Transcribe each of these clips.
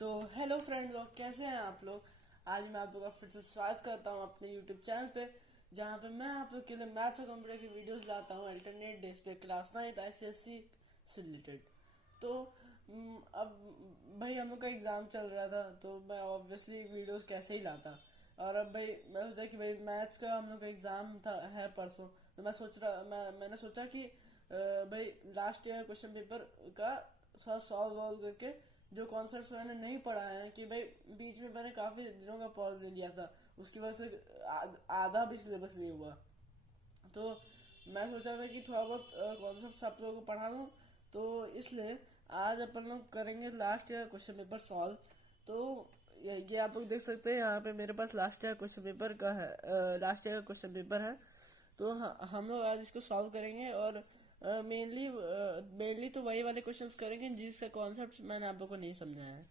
तो hello friends, लोग कैसे हैं आप लोग। आज मैं आप लोग का फिर से स्वागत करता हूं अपने यूट्यूब चैनल पे, जहां पे मैं आप लोग के लिए मैथ्स और कंप्यूटर की वीडियोस लाता हूं अल्टरनेट डेज पे क्लास 9 एसएससी से रिलेटेड। तो अब भाई हम लोग का एग्ज़ाम चल रहा था, तो मैं ऑब्वियसली वीडियोस कैसे ही लाता। और अब भाई मैं सोचा कि भाई मैथ्स का हम लोग का एग्ज़ाम था है परसों। तो मैंने सोचा कि भाई लास्ट ईयर क्वेश्चन पेपर का थोड़ा सॉल्व वॉल्व करके जो कॉन्सेप्ट्स मैंने नहीं पढ़ा है, कि भाई बीच में मैंने काफ़ी दिनों का पॉज ले लिया था, उसकी वजह से आधा भी सिलेबस नहीं हुआ। तो मैं सोचा था कि थोड़ा बहुत कॉन्सेप्ट आप लोगों को पढ़ा दूँ। तो इसलिए आज अपन लोग करेंगे last year question paper solve. तो ये आप लोग देख सकते हैं, यहाँ पे मेरे पास लास्ट ईयर क्वेश्चन पेपर का है, लास्ट ईयर क्वेश्चन पेपर है। तो हम लोग आज इसको सॉल्व करेंगे, और मेनली तो वही वाले क्वेश्चंस करेंगे जिसका कॉन्सेप्ट मैंने आप लोग को नहीं समझाया है।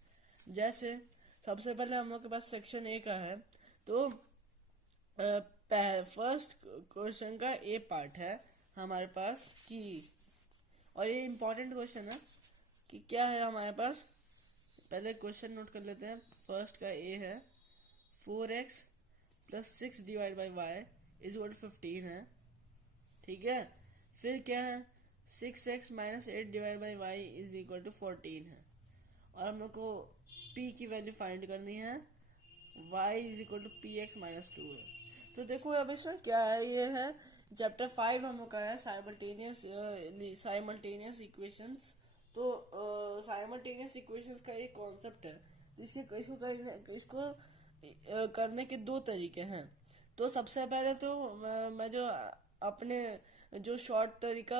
जैसे सबसे पहले हम लोग के पास सेक्शन ए का है। तो फर्स्ट क्वेश्चन का ए पार्ट है हमारे पास कि, और ये इम्पोर्टेंट क्वेश्चन है कि क्या है हमारे पास। पहले क्वेश्चन नोट कर लेते हैं। फर्स्ट का ए है 4x+6 divide by Y is equal to 15 है। ठीक है। फिर क्या है 6x-8 divide by Y is equal to 14 है। और हम लोग को p की वैल्यू फाइंड करनी है, y is equal to px-2 है। तो देखो अब इसमें क्या है, ये है चैप्टर 5 हम लोग का है साइमल्टेनियस इक्वेशंस। तो साइमल्टेनियस इक्वेशंस का एक कॉन्सेप्ट है। तो इसको करने के दो तरीके हैं। तो सबसे पहले तो मैं जो अपने जो शॉर्ट तरीका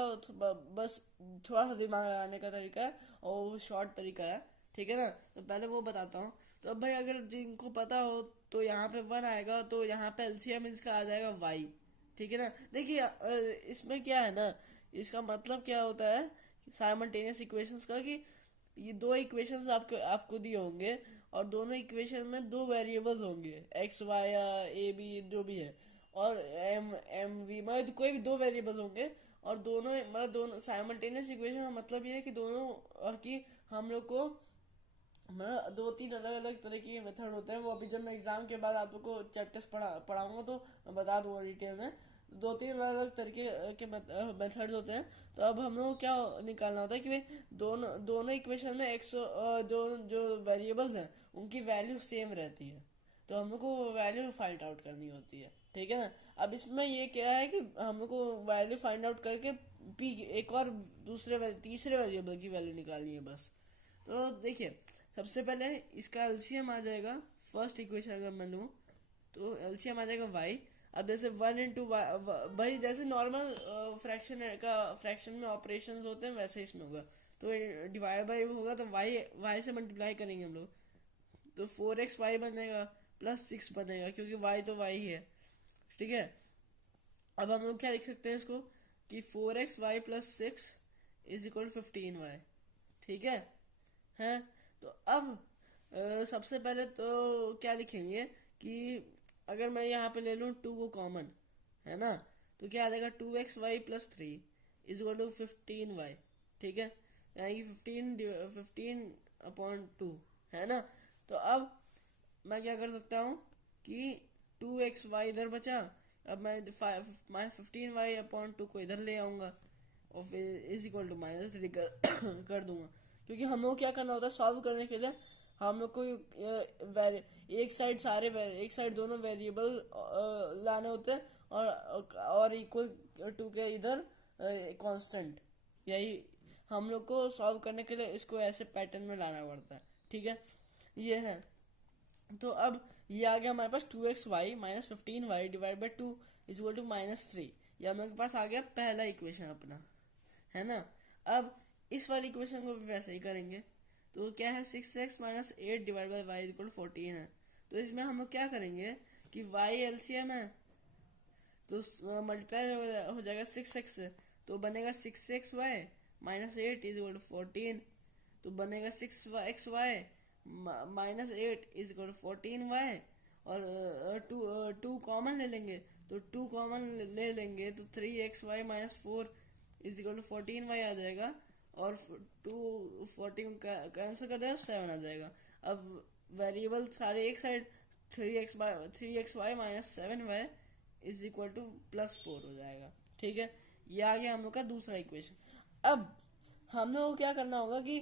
बस थोड़ा सा दिमाग लगाने का तरीका है, और वो शॉर्ट तरीका है। ठीक है ना। तो पहले वो बताता हूँ। तो अब भाई अगर जिनको पता हो तो यहाँ पे 1 आएगा, तो यहाँ पे एलसीएम इसका आ जाएगा y। ठीक है ना। देखिए इसमें क्या है ना, इसका मतलब क्या होता है साइमल्टेनियस इक्वेशंस का, कि ये दो इक्वेशंस आपको दिए होंगे, और दोनों इक्वेशन में दो वेरिएबल्स होंगे, एक्स वाई या ए बी जो भी है, और एम एम वी मतलब कोई भी दो वेरिएबल्स होंगे। और दोनों साइमल्टेनियस इक्वेशन का मतलब ये है कि दोनों की हम लोग को मतलब दो तीन अलग अलग तरीके के मेथड होते हैं। वो अभी जब मैं एग्जाम के बाद आप लोग को चैप्टर्स पढ़ाऊंगा तो मैं बता दूंगा डिटेल में। दो तीन अलग अलग तरीके के मेथड्स होते हैं। तो अब हम लोग को क्या निकालना होता है कि भाई दोनों दोनों इक्वेशन में एक्स जो जो वेरिएबल्स हैं उनकी वैल्यू सेम रहती है। तो हम लोग को वैल्यू फाइंड आउट करनी होती है। ठीक है ना। अब इसमें ये क्या है कि हम लोग को वैल्यू फाइंड आउट करके पी एक और तीसरे वेरिएबल की वैल्यू निकालनी है बस। तो देखिए सबसे पहले इसका एलसीएम आ जाएगा। फर्स्ट इक्वेशन अगर मैं लूँ तो एलसीएम आ जाएगा y। अब जैसे 1 इंटू भाई जैसे नॉर्मल फ्रैक्शन में ऑपरेशंस होते हैं वैसे इसमें होगा। तो डिवाइड बाई होगा तो y से मल्टीप्लाई करेंगे हम लोग, तो 4xy बनेगा प्लस 6 बनेगा, क्योंकि y तो y ही है। ठीक है। अब हम लोग क्या लिख सकते हैं इसको कि 4xy+6 इज इक्वल 15y। ठीक है। तो अब सबसे पहले तो क्या लिखेंगे कि अगर मैं यहाँ पे ले लूँ 2 को कॉमन, है ना, तो क्या आ जाएगा 2xy+3 is equal to 15y। ठीक है। यानी कि 15 है ना। तो अब मैं क्या कर सकता हूँ कि 2xy इधर बचा। अब मैं 15y/2 को इधर ले आऊँगा, और फिर इज इक्वल टू -3 कर दूंगा। क्योंकि हम लोग क्या करना होता है सॉल्व करने के लिए, हम लोग को एक साइड दोनों वेरिएबल लाने होते हैं, और इक्वल टू के इधर कांस्टेंट। यही हम लोग को सॉल्व करने के लिए इसको ऐसे पैटर्न में लाना पड़ता है। ठीक है। ये है। तो अब ये आ गया हमारे पास 2xy-15y divide by 2 is equal to -3। ये हम लोग के पास आ गया पहला इक्वेशन अपना, है ना। अब इस वाली इक्वेशन को भी वैसे ही करेंगे। तो क्या है 6x-8 divide by Y equal 14 है। तो इसमें हम लोग क्या करेंगे कि y एलसीएम है, तो मल्टीप्लाई हो जाएगा 6x से, तो बनेगा 6xy-8 इज इक्वल टू 14। तो बनेगा 6xy -8 is equal to 14y। और टू कॉमन ले लेंगे, तो 2 कॉमन ले लेंगे तो 3xy-4 is equal to 14y आ जाएगा। और 2 14 कैंसिल कर देगा 7 आ जाएगा। अब वेरिएबल सारे एक side, 3x y minus 7y is equal to +4 हो जाएगा। ठीक है, ये आ गया हम लोग का दूसरा इक्वेशन। अब हम लोग को क्या करना होगा कि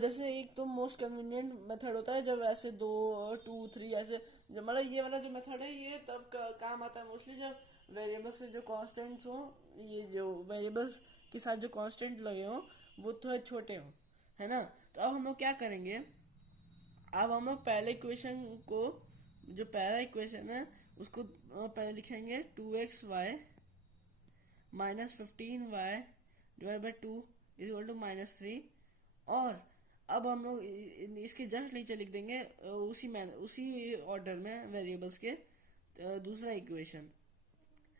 जैसे एक तो मोस्ट कन्वीनियंट मेथड होता है जब ऐसे 2 2 3 ऐसे, मतलब ये वाला जो मेथड है ये तब काम आता है मोस्टली जब वेरिएबल्स के जो कांस्टेंट्स हो, ये जो वेरिएबल्स के साथ जो कांस्टेंट लगे हो वो थोड़े छोटे हो, है ना। तो अब हम लोग क्या करेंगे, अब हम लोग पहले इक्वेशन को, जो पहला इक्वेशन है उसको पहले लिखेंगे 2xy -15y divide by 2 is equal to -3। और अब हम लोग इसके जस्ट नीचे लिख देंगे उसी ऑर्डर में वेरिएबल्स के दूसरा इक्वेशन,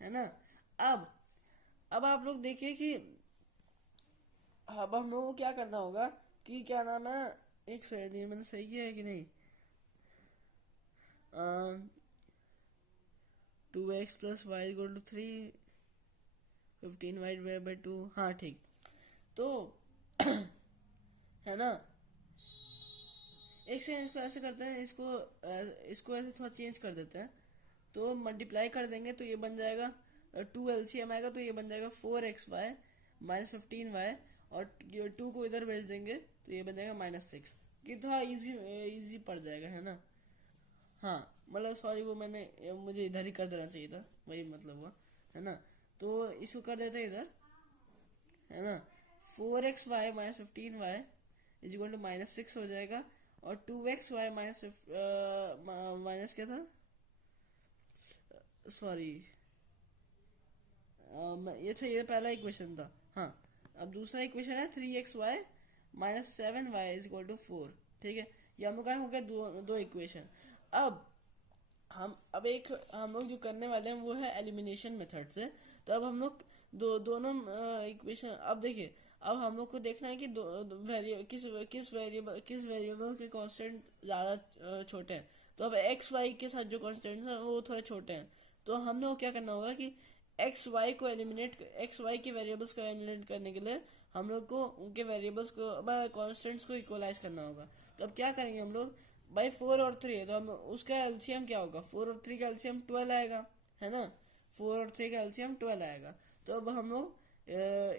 है ना। अब अब आप लोग देखिए कि अब हम लोगों को क्या करना होगा कि क्या नाम है, एक सेकंड, ये मैंने सही किया है कि नहीं, 2x + y = 3, 15y divide by 2, हाँ ठीक। तो है ना, एक सेकंड, इसको ऐसे करते हैं, इसको ऐसे थोड़ा चेंज कर देते हैं। तो मल्टीप्लाई कर देंगे तो ये बन जाएगा 2 LCM आएगा तो ये बन जाएगा 4xy -15y, और 2 को इधर भेज देंगे तो ये बन जाएगा -6। कि थोड़ा इजी इजी पड़ जाएगा, है ना। हाँ, मतलब सॉरी, वो मुझे इधर ही कर देना चाहिए था, वही मतलब हुआ, है ना। तो इसको कर देते हैं इधर, है ना। 4xy -15y is equal to -6 हो जाएगा, और 2xy माइनस क्या था, सॉरी, ये पहला इक्वेशन था। हाँ, अब दूसरा इक्वेशन है 3xy -7y is equal to 4। ठीक है, ये हम लोग का हो गया दो इक्वेशन। अब हम लोग जो करने वाले हैं वो है एलिमिनेशन मेथड से। तो अब हम लोग दोनों इक्वेशन, अब देखिए, अब हम लोग को देखना है कि किस वेरिएबल के कांस्टेंट ज़्यादा छोटे हैं। तो अब एक्स वाई के साथ जो कांस्टेंट्स हैं वो थोड़े छोटे हैं, तो हम लोग को क्या करना होगा कि एक्स वाई के वेरिएबल्स को एलिमिनेट करने के लिए हम लोग को उनके वेरिएबल्स को, कांस्टेंट्स को इक्वलाइज करना होगा। तो अब क्या करेंगे हम लोग, भाई 4 और 3 है तो हम उसका एलसीएम क्या होगा, 4 और 3 का एलसीएम 12 आएगा, है ना। 4 और 3 का एलसीएम 12 आएगा। तो अब हम लोग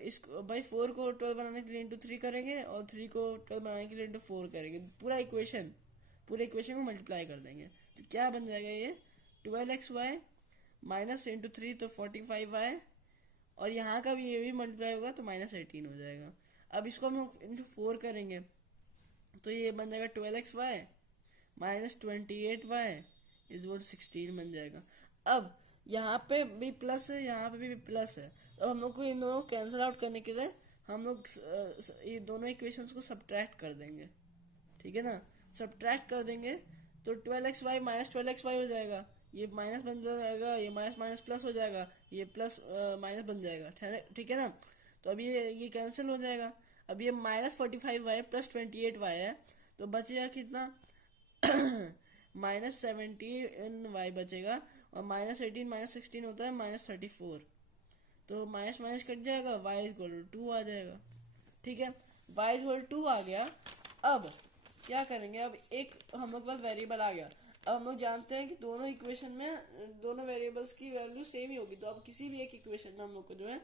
इसको भाई 4 को 12 बनाने के लिए × 3 करेंगे, और 3 को 12 बनाने के लिए × 4 करेंगे। पूरे इक्वेशन को मल्टीप्लाई कर देंगे तो क्या बन जाएगा, ये 12xy -3 तो 45y, और यहाँ का भी ये भी मल्टीप्लाई होगा तो -18 हो जाएगा। अब इसको हम × 4 करेंगे तो ये बन जाएगा 12xy -28y is equal to 16 बन जाएगा। अब यहाँ पे भी प्लस है, यहाँ पे भी प्लस है। अब हम लोग को इन दोनों कैंसिल आउट करने के लिए हम लोग ये दोनों इक्वेशंस को सब्ट्रैक्ट कर देंगे। ठीक है ना, सब्ट्रैक्ट कर देंगे तो 12xy -12xy हो जाएगा, ये माइनस बन जाएगा, ये माइनस माइनस प्लस हो जाएगा, ये प्लस माइनस बन जाएगा, ठीक है ना। तो अब ये कैंसिल हो जाएगा। अब ये -45y + 28y है, तो बचेगा कितना -17y बचेगा, और -18 -16 होता है -34, तो माइनस माइनस कट जाएगा, y = 2 आ जाएगा। ठीक है, y = 2 आ गया। अब क्या करेंगे, अब एक हम लोग के पास वेरिएबल आ गया। अब हम लोग जानते हैं कि दोनों इक्वेशन में दोनों वेरिएबल्स की वैल्यू सेम ही होगी, तो अब किसी भी एक इक्वेशन में हम लोग को जो है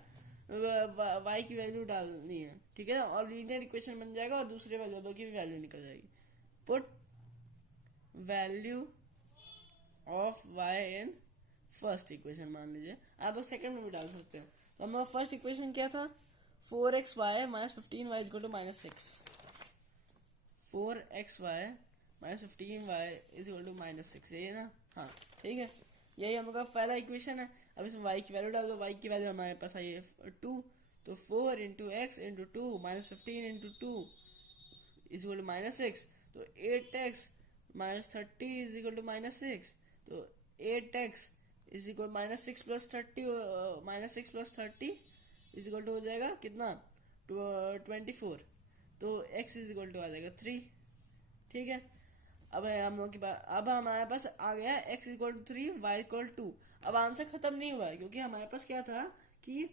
y की वैल्यू डालनी है। ठीक है ना, और लीनियर इक्वेशन बन जाएगा और दूसरे वेरिएबल की भी वैल्यू निकल जाएगी। Put value of y in first equation, मान लीजिए, आप लोग सेकंड में भी डाल सकते हैं। तो हमारा फर्स्ट इक्वेशन क्या था, 4xy -15y is equal to -6। 4xy -15y is equal to -6, यही है ना। हाँ ठीक है, यही हम लोग का पहला इक्वेशन है। अब इसमें y की वैल्यू डाल दो, y की वैल्यू हमारे पास आई है 2, तो 4 × x × 2 -15 × 2 इज इक्वल टू -6, तो 8x -30 इज इक्वल टू -6, तो 8x is equal -6 + 30 -6 + 30 is equal to हो जाएगा कितना, 24, तो x इज इक्वल टू आ जाएगा 3। ठीक है, अब हम लोग की बात, अब हमारे पास आ गया x = 3 y = 2। अब आंसर खत्म नहीं हुआ है, क्योंकि हमारे पास क्या था कि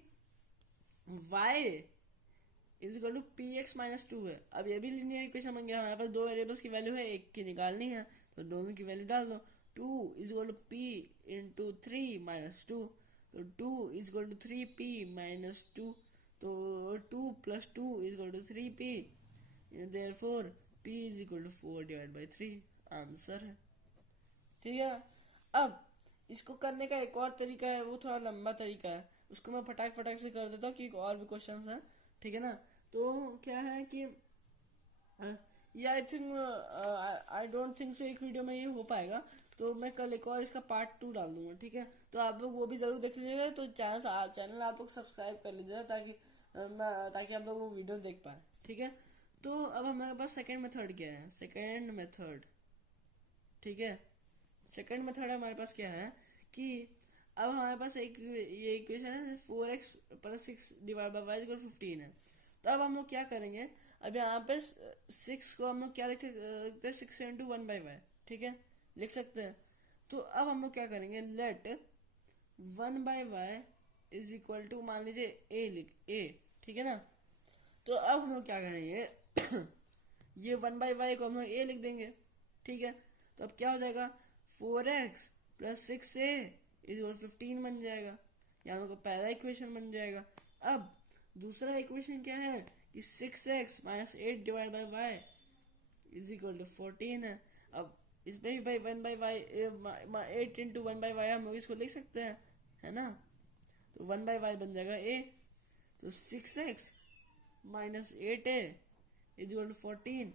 y is equal to P X minus two है। अब ये भी लीनियर इक्वेशन बन गया, हमारे पास दो वेरिएबल्स की वैल्यू है, एक की निकालनी है, तो दोनों की वैल्यू डाल दो। Two is equal to p into three minus two, तो two is equal to three p minus two, तो two plus two is equal to three p, therefore p is equal to four divide by three, answer है। ठीक है ना। अब इसको करने का एक और तरीका है, वो थोड़ा लंबा तरीका है, उसको मैं फटाक फटाक से कर देता हूँ कि और भी क्वेश्चन हैं। ठीक है ना। तो क्या है कि ये I think I don't think so एक वीडियो में ये हो पाएगा, तो मैं कल एक और इसका पार्ट टू डाल दूंगा। ठीक है, तो आप लोग वो भी जरूर देख लीजिएगा। तो चैनल आप लोग सब्सक्राइब कर लीजिएगा, ताकि आप लोग वो वीडियो देख पाए। ठीक है। तो अब हमारे पास सेकेंड मेथड क्या है, सेकेंड मेथड। ठीक है, सेकंड मेथड हमारे पास क्या है कि अब हमारे पास एक ये इक्वेशन है, four X plus six divide by Y equal 15 है। तो अब हम लोग क्या करेंगे, अब यहाँ पे सिक्स को हम लोग क्या लिख सकते हैं, six into one by Y. ठीक है, लिख सकते हैं। तो अब हम लोग क्या करेंगे, let one by Y is equal to, मान लीजिए ए लिख ए। ठीक है ना। तो अब हम लोग क्या करेंगे ये वन बाई वाई को हम लोग ए लिख देंगे। ठीक है, तो अब क्या हो जाएगा, four X plus six A is equal 15 बन जाएगा। यहाँ लोग का पहला इक्वेशन बन जाएगा। अब दूसरा इक्वेशन क्या है कि six X minus eight divide by Y is equal to 14 है। अब इसमें भी भाई one by Y, eight into one by Y हम लोग इसको लिख सकते हैं, है ना। तो वन बाई वाई बन जाएगा ए, तो six X minus eight A is equal to 14।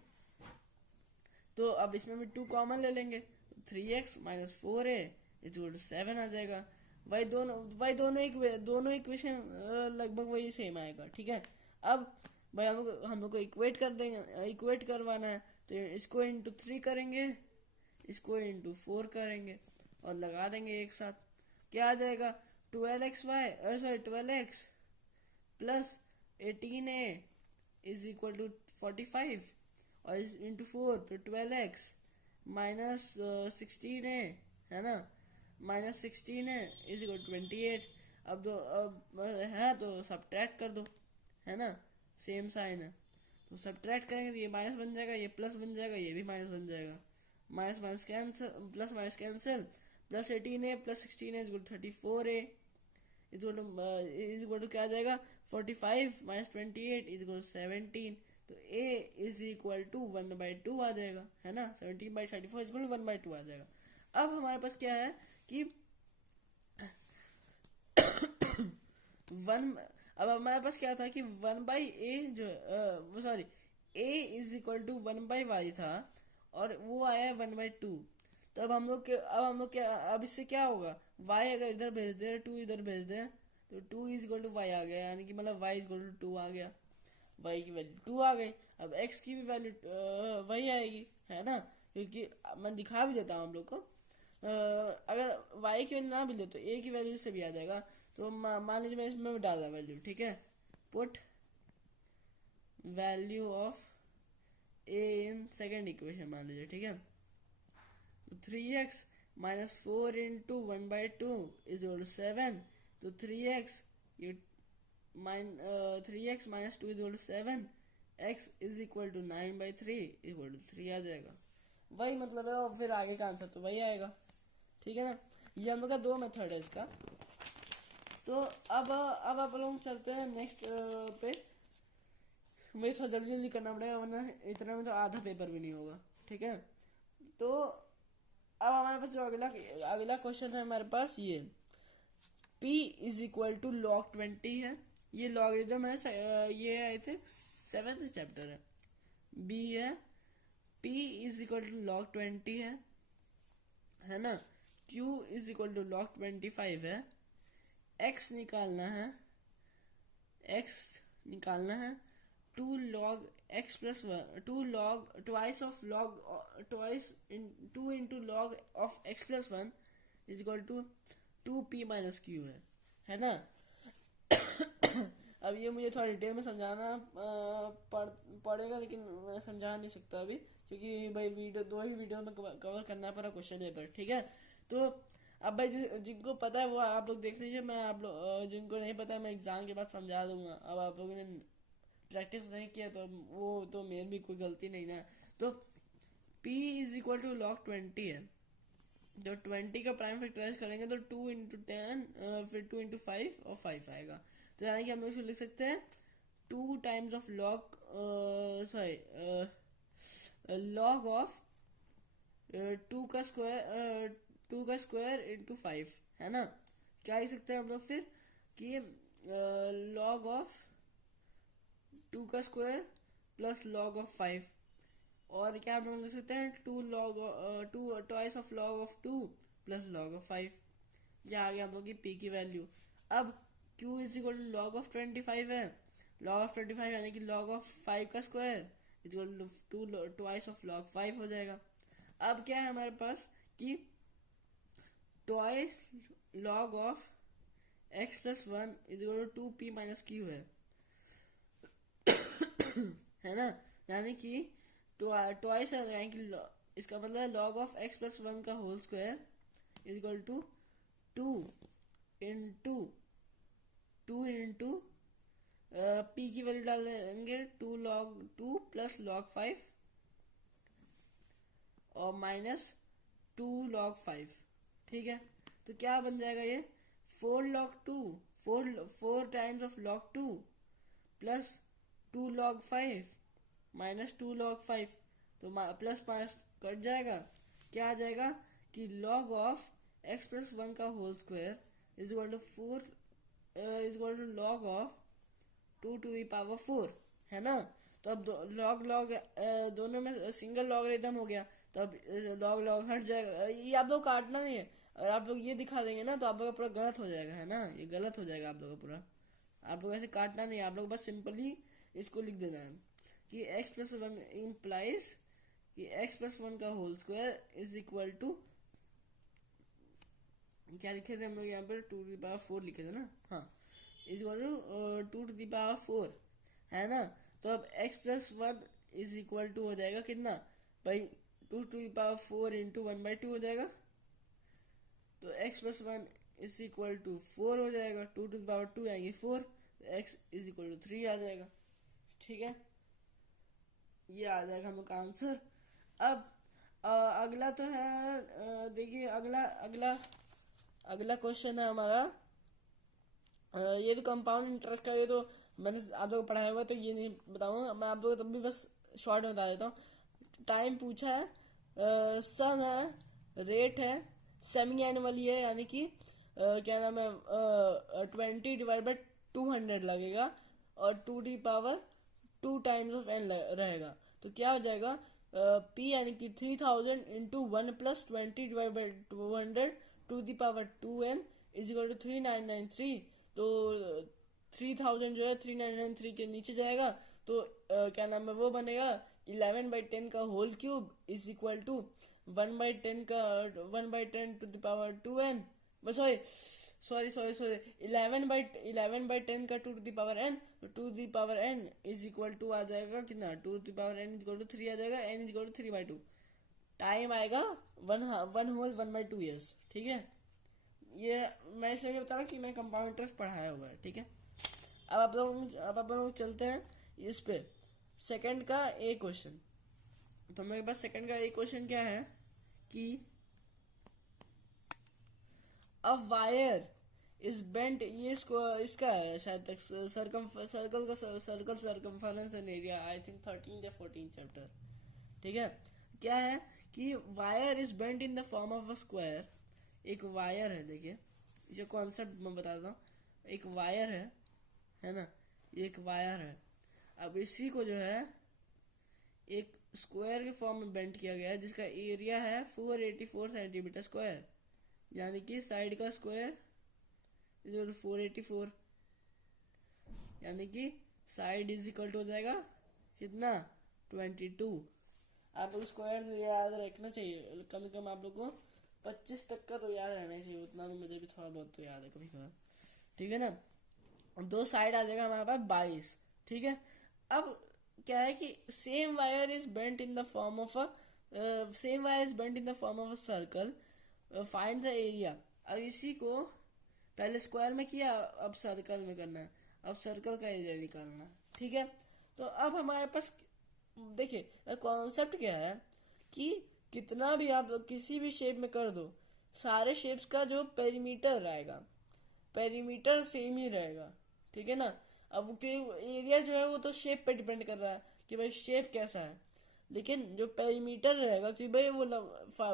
तो अब इसमें भी टू कॉमन ले लेंगे, तो three x minus four a is equal to seven आ जाएगा। भाई दोनों इक्वेशन लगभग वही सेम आएगा। ठीक है। अब भाई हम लोग को इक्वेट कर देंगे, इक्वेट करवाना है, तो इसको इंटू थ्री करेंगे, इसको इंटू फोर करेंगे और लगा देंगे एक साथ। क्या आ जाएगा, twelve X Y, sorry twelve X plus eighteen A is equal to 45, और इंटू फोर तो ट्वेल्व एक्स माइनस सिक्सटीन है ना, माइनस सिक्सटीन इज इक्वल 28। अब है तो सब्ट्रैक्ट कर दो, है ना, सेम साइन है, तो सब्ट्रैक्ट करेंगे तो ये माइनस बन जाएगा, ये प्लस बन जाएगा, ये भी माइनस बन जाएगा, minus minus cancel, plus minus cancel, plus eighteen A plus sixteen is equal 34 A is equal to क्या आ जाएगा, 45 माइनस 28 इज इक्वल 17। तो a is equal to one by two आ जाएगा, है ना, 17 by 34 is equal to one by two आ जाएगा। अब हमारे पास क्या है कि वन, अब हमारे पास क्या था कि वन बाई ए जो वो sorry a is equal to one by Y था, और वो आया है वन बाई टू। तो अब हम लोग क्या, अब इससे क्या होगा, y अगर इधर भेज दे, टू इधर भेज दे, तो two is equal to y आ गया, यानी कि मतलब y is equal to two आ गया, y की वैल्यू टू आ गई। अब x की भी वैल्यू वही आएगी, है ना, क्योंकि मैं दिखा भी देता हूँ हम लोग को। अगर y की वैल्यू ना भी ले तो a की वैल्यू से भी आ जाएगा। तो मान लीजिए मैं इसमें डाल रहा वैल्यू, ठीक है, put value of a in second equation मान लीजिए, ठीक है। तो three x minus four into one by two is equal to seven, तो थ्री एक्स ये three x minus two is equal to seven, x is equal to nine by three equal to three आ जाएगा। वही मतलब है, और फिर आगे का आंसर तो वही आएगा। ठीक है ना। ये हम लोग का दो मेथड है इसका। तो अब आप लोग चलते हैं नेक्स्ट पे। मुझे थोड़ा जल्दी जल्दी करना पड़ेगा, वरना इतना में तो आधा पेपर भी नहीं होगा। ठीक है। तो अब हमारे पास जो अगला क्वेश्चन है हमारे पास, ये p is equal to log 20 है। ये लॉगरिथम है, ये आई थिंक सेवेंथ चैप्टर है, b है। p is equal to log 20 है ना। q is equal to log 25 है। x निकालना है two log x plus one, two log twice of log, twice in two into log of x plus one is equal to two P minus Q है ना। अब ये मुझे थोड़ा detail में समझाना पड़ेगा, लेकिन मैं समझा नहीं सकता अभी, क्योंकि भाई दो ही वीडियो में कवर करना पड़ा क्वेश्चन पेपर। ठीक है। तो अब भाई जिनको पता है वो आप लोग देख लीजिए, मैं आप लोग जिनको नहीं पता मैं एग्जाम के बाद समझा दूंगा। अब आप लोगों ने प्रैक्टिस नहीं किया तो वो तो मेरी भी कोई गलती नहीं ना। तो p is equal to log 20 है। तो 20 का प्राइम फैक्टराइज करेंगे तो 2 × 10 फिर 2 × 5 और 5 आएगा। तो यानी कि हम लोग इसको लिख सकते हैं 2 times of log log of 2 का स्क्वायर इंटू 5, है ना। क्या लिख सकते हैं हम लोग फिर कि log ऑफ 2 का स्क्वायर प्लस log ऑफ 5, और क्या हम लोग लिख सकते हैं 2 twice of log of 2 plus log of 5। यह आ गया हम लोग की p की वैल्यू। अब q is equal to log of 25 है। log ऑफ 25 यानी कि log ऑफ 5 का square is equal to 2 twice of log 5 हो जाएगा। अब क्या है हमारे पास कि twice log of x plus 1 is equal to 2p minus q है ना। यानी कि ट्वाइस यानी कि इसका मतलब है log ऑफ x प्लस 1 का whole square is equal to 2 into p की वैल्यू डाल देंगे 2 प्लस log 5 और माइनस 2 log 5। ठीक है, तो क्या बन जाएगा ये 4 log 2, 4 times of log 2 plus 2 log 5 minus 2 log 5, तो प्लस माइनस कट जाएगा। क्या आ जाएगा कि log ऑफ x प्लस 1 का whole square is equal to 4 is equal to log of 2 to the power 4, है ना। तो अब log दोनों में सिंगल लॉगरिथम हो गया, तो अब log हट जाएगा। ये आप लोग काटना नहीं है, अगर आप लोग ये दिखा देंगे ना तो आप लोग का पूरा गलत हो जाएगा, है ना। ये गलत हो जाएगा आप लोग का पूरा। आप लोग ऐसे काटना नहीं है, आप लोग बस सिंपली इसको लिख देना है कि x प्लस 1 इम्प्लाइज कि x प्लस 1 का whole square is equal to क्या लिखे थे हम लोग यहाँ पर 2 टू द पावर 4 लिखे थे ना, हाँ, is equal to 2 to the power 4, है ना। तो अब x plus 1 is equal to हो जाएगा कितना भाई 2 टू द पावर 4 इंटू 1/2 हो जाएगा। तो x plus 1 is equal to 4 हो जाएगा, 2 टू द पावर 2 आएंगे 4, तो x इज इक्वल टू 3 आ जाएगा। ठीक है, ये आ जाएगा हम लोग का आंसर। अब अगला तो है, देखिए अगला क्वेश्चन है हमारा। ये तो कंपाउंड इंटरेस्ट का, ये तो मैंने आप लोग को पढ़ाया हुआ, तो ये नहीं बताऊंगा मैं आप लोग को, तब भी बस शॉर्ट में बता देता हूँ। टाइम पूछा है, सम है, रेट है, सेमी एनुअली है, यानी कि क्या नाम है 20 डिवाइड बाई 200 लगेगा और 2 the power 2 times of n रहेगा। तो क्या हो जाएगा p यानी कि 3000 into 1 plus 20 divide by 200 to the power 2n is equal to 3993। तो 3000 जो है 3993 के नीचे जाएगा, तो क्या नाम है वो बनेगा 11/10 का whole cube is equal to 1/10 का 1/10 to the power 2n, sorry 11/10 का 2 टू द पावर n, तो 2 to the power n is equal to आ जाएगा कितना 2 to the power n is equal to 3 आ जाएगा, n is equal to 3/2। Time आएगा 1 whole 1/2 years. ठीक है, ये मैं इसलिए बता रहा हूँ कि मैं कंपाउंड इंटरेस्ट पढ़ाया हुआ है। ठीक है, अब आप लोग चलते हैं इस पे सेकंड का ए क्वेश्चन। तो मेरे पास सेकंड का ए क्वेश्चन क्या है कि अ वायर इज बेंट, ये इसका है शायद तक circle circumference and area, I think 13 या 14 चैप्टर। ठीक है, क्या है कि wire is bent in the form of a square. एक वायर है, देखिए इसे कॉन्सेप्ट मैं बताता हूँ। एक वायर है ना, ये एक वायर है। अब इसी को जो है एक स्क्वायर के फॉर्म में बेंट किया गया है, जिसका एरिया है 484 सेंटीमीटर स्क्वायर, यानी कि साइड का स्क्वायर 484, यानी कि साइड इज इक्वल टू हो जाएगा कितना 22। आप लोग स्क्वायर याद रखना चाहिए, कम से कम आप लोग को 25 तक का तो याद रहना ही चाहिए, उतना तो मुझे भी थोड़ा बहुत तो याद है कभी कभार। ठीक है ना, दो साइड आ जाएगा हमारे पास 22। ठीक है, अब क्या है कि same wire is bent in the form of a circle, find the area. अब इसी को पहले स्क्वायर में किया, अब सर्कल में करना है, अब सर्कल का एरिया निकालना है। ठीक है, तो अब हमारे पास देखिए कॉन्सेप्ट क्या है कि कितना भी आप किसी भी शेप में कर दो, सारे शेप्स का जो पेरीमीटर रहेगा, पेरीमीटर सेम ही रहेगा। ठीक है ना। अब के एरिया जो है वो तो शेप पे डिपेंड कर रहा है कि भाई शेप कैसा है, लेकिन जो पेरीमीटर रहेगा कि भाई वो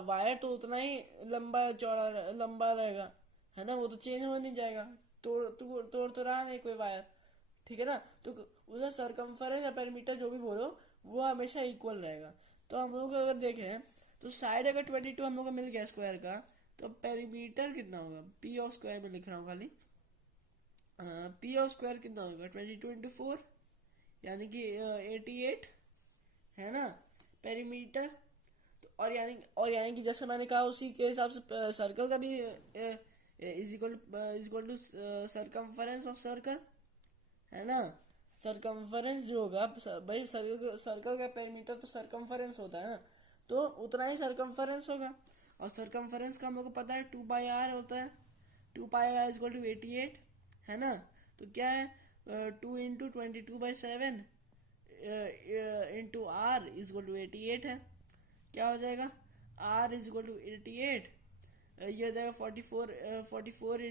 वायर तो उतना ही लंबा चौड़ा लंबा रहेगा, है ना। वो तो चेंज हो नहीं जाएगा, तोड़ तो रहा नहीं कोई वायर। ठीक है ना। तो उसका सरकमफेरेंस या पेरीमीटर जो भी बोलो, वो हमेशा इक्वल रहेगा। तो हम लोग अगर देखें तो साइड अगर 22 हम लोग को मिल गया स्क्वायर का, तो पेरीमीटर कितना होगा, पी ऑफ स्क्वायर में लिख रहा हूँ खाली। पी ऑफ स्क्वायर कितना होगा, 22 × 4 यानी कि 88, है ना, पेरीमीटर। तो और यानी कि जैसे मैंने कहा उसी के हिसाब से सर्कल का भी is equal to circumference of circle, है ना। सरकमफेरेंस जो होगा भाई, सर्कल का पेरीमीटर तो सरकमफेरेंस होता है ना, तो उतना ही सरकमफेरेंस होगा। और सरकमफेरेंस का हम लोग को पता है 2 πr होता है, 2 πr = 88, है ना। तो क्या है 2 × 22/7 into r is equal to 88 है। क्या हो जाएगा, आर इज इक्वल टू 88, ये हो जाएगा 44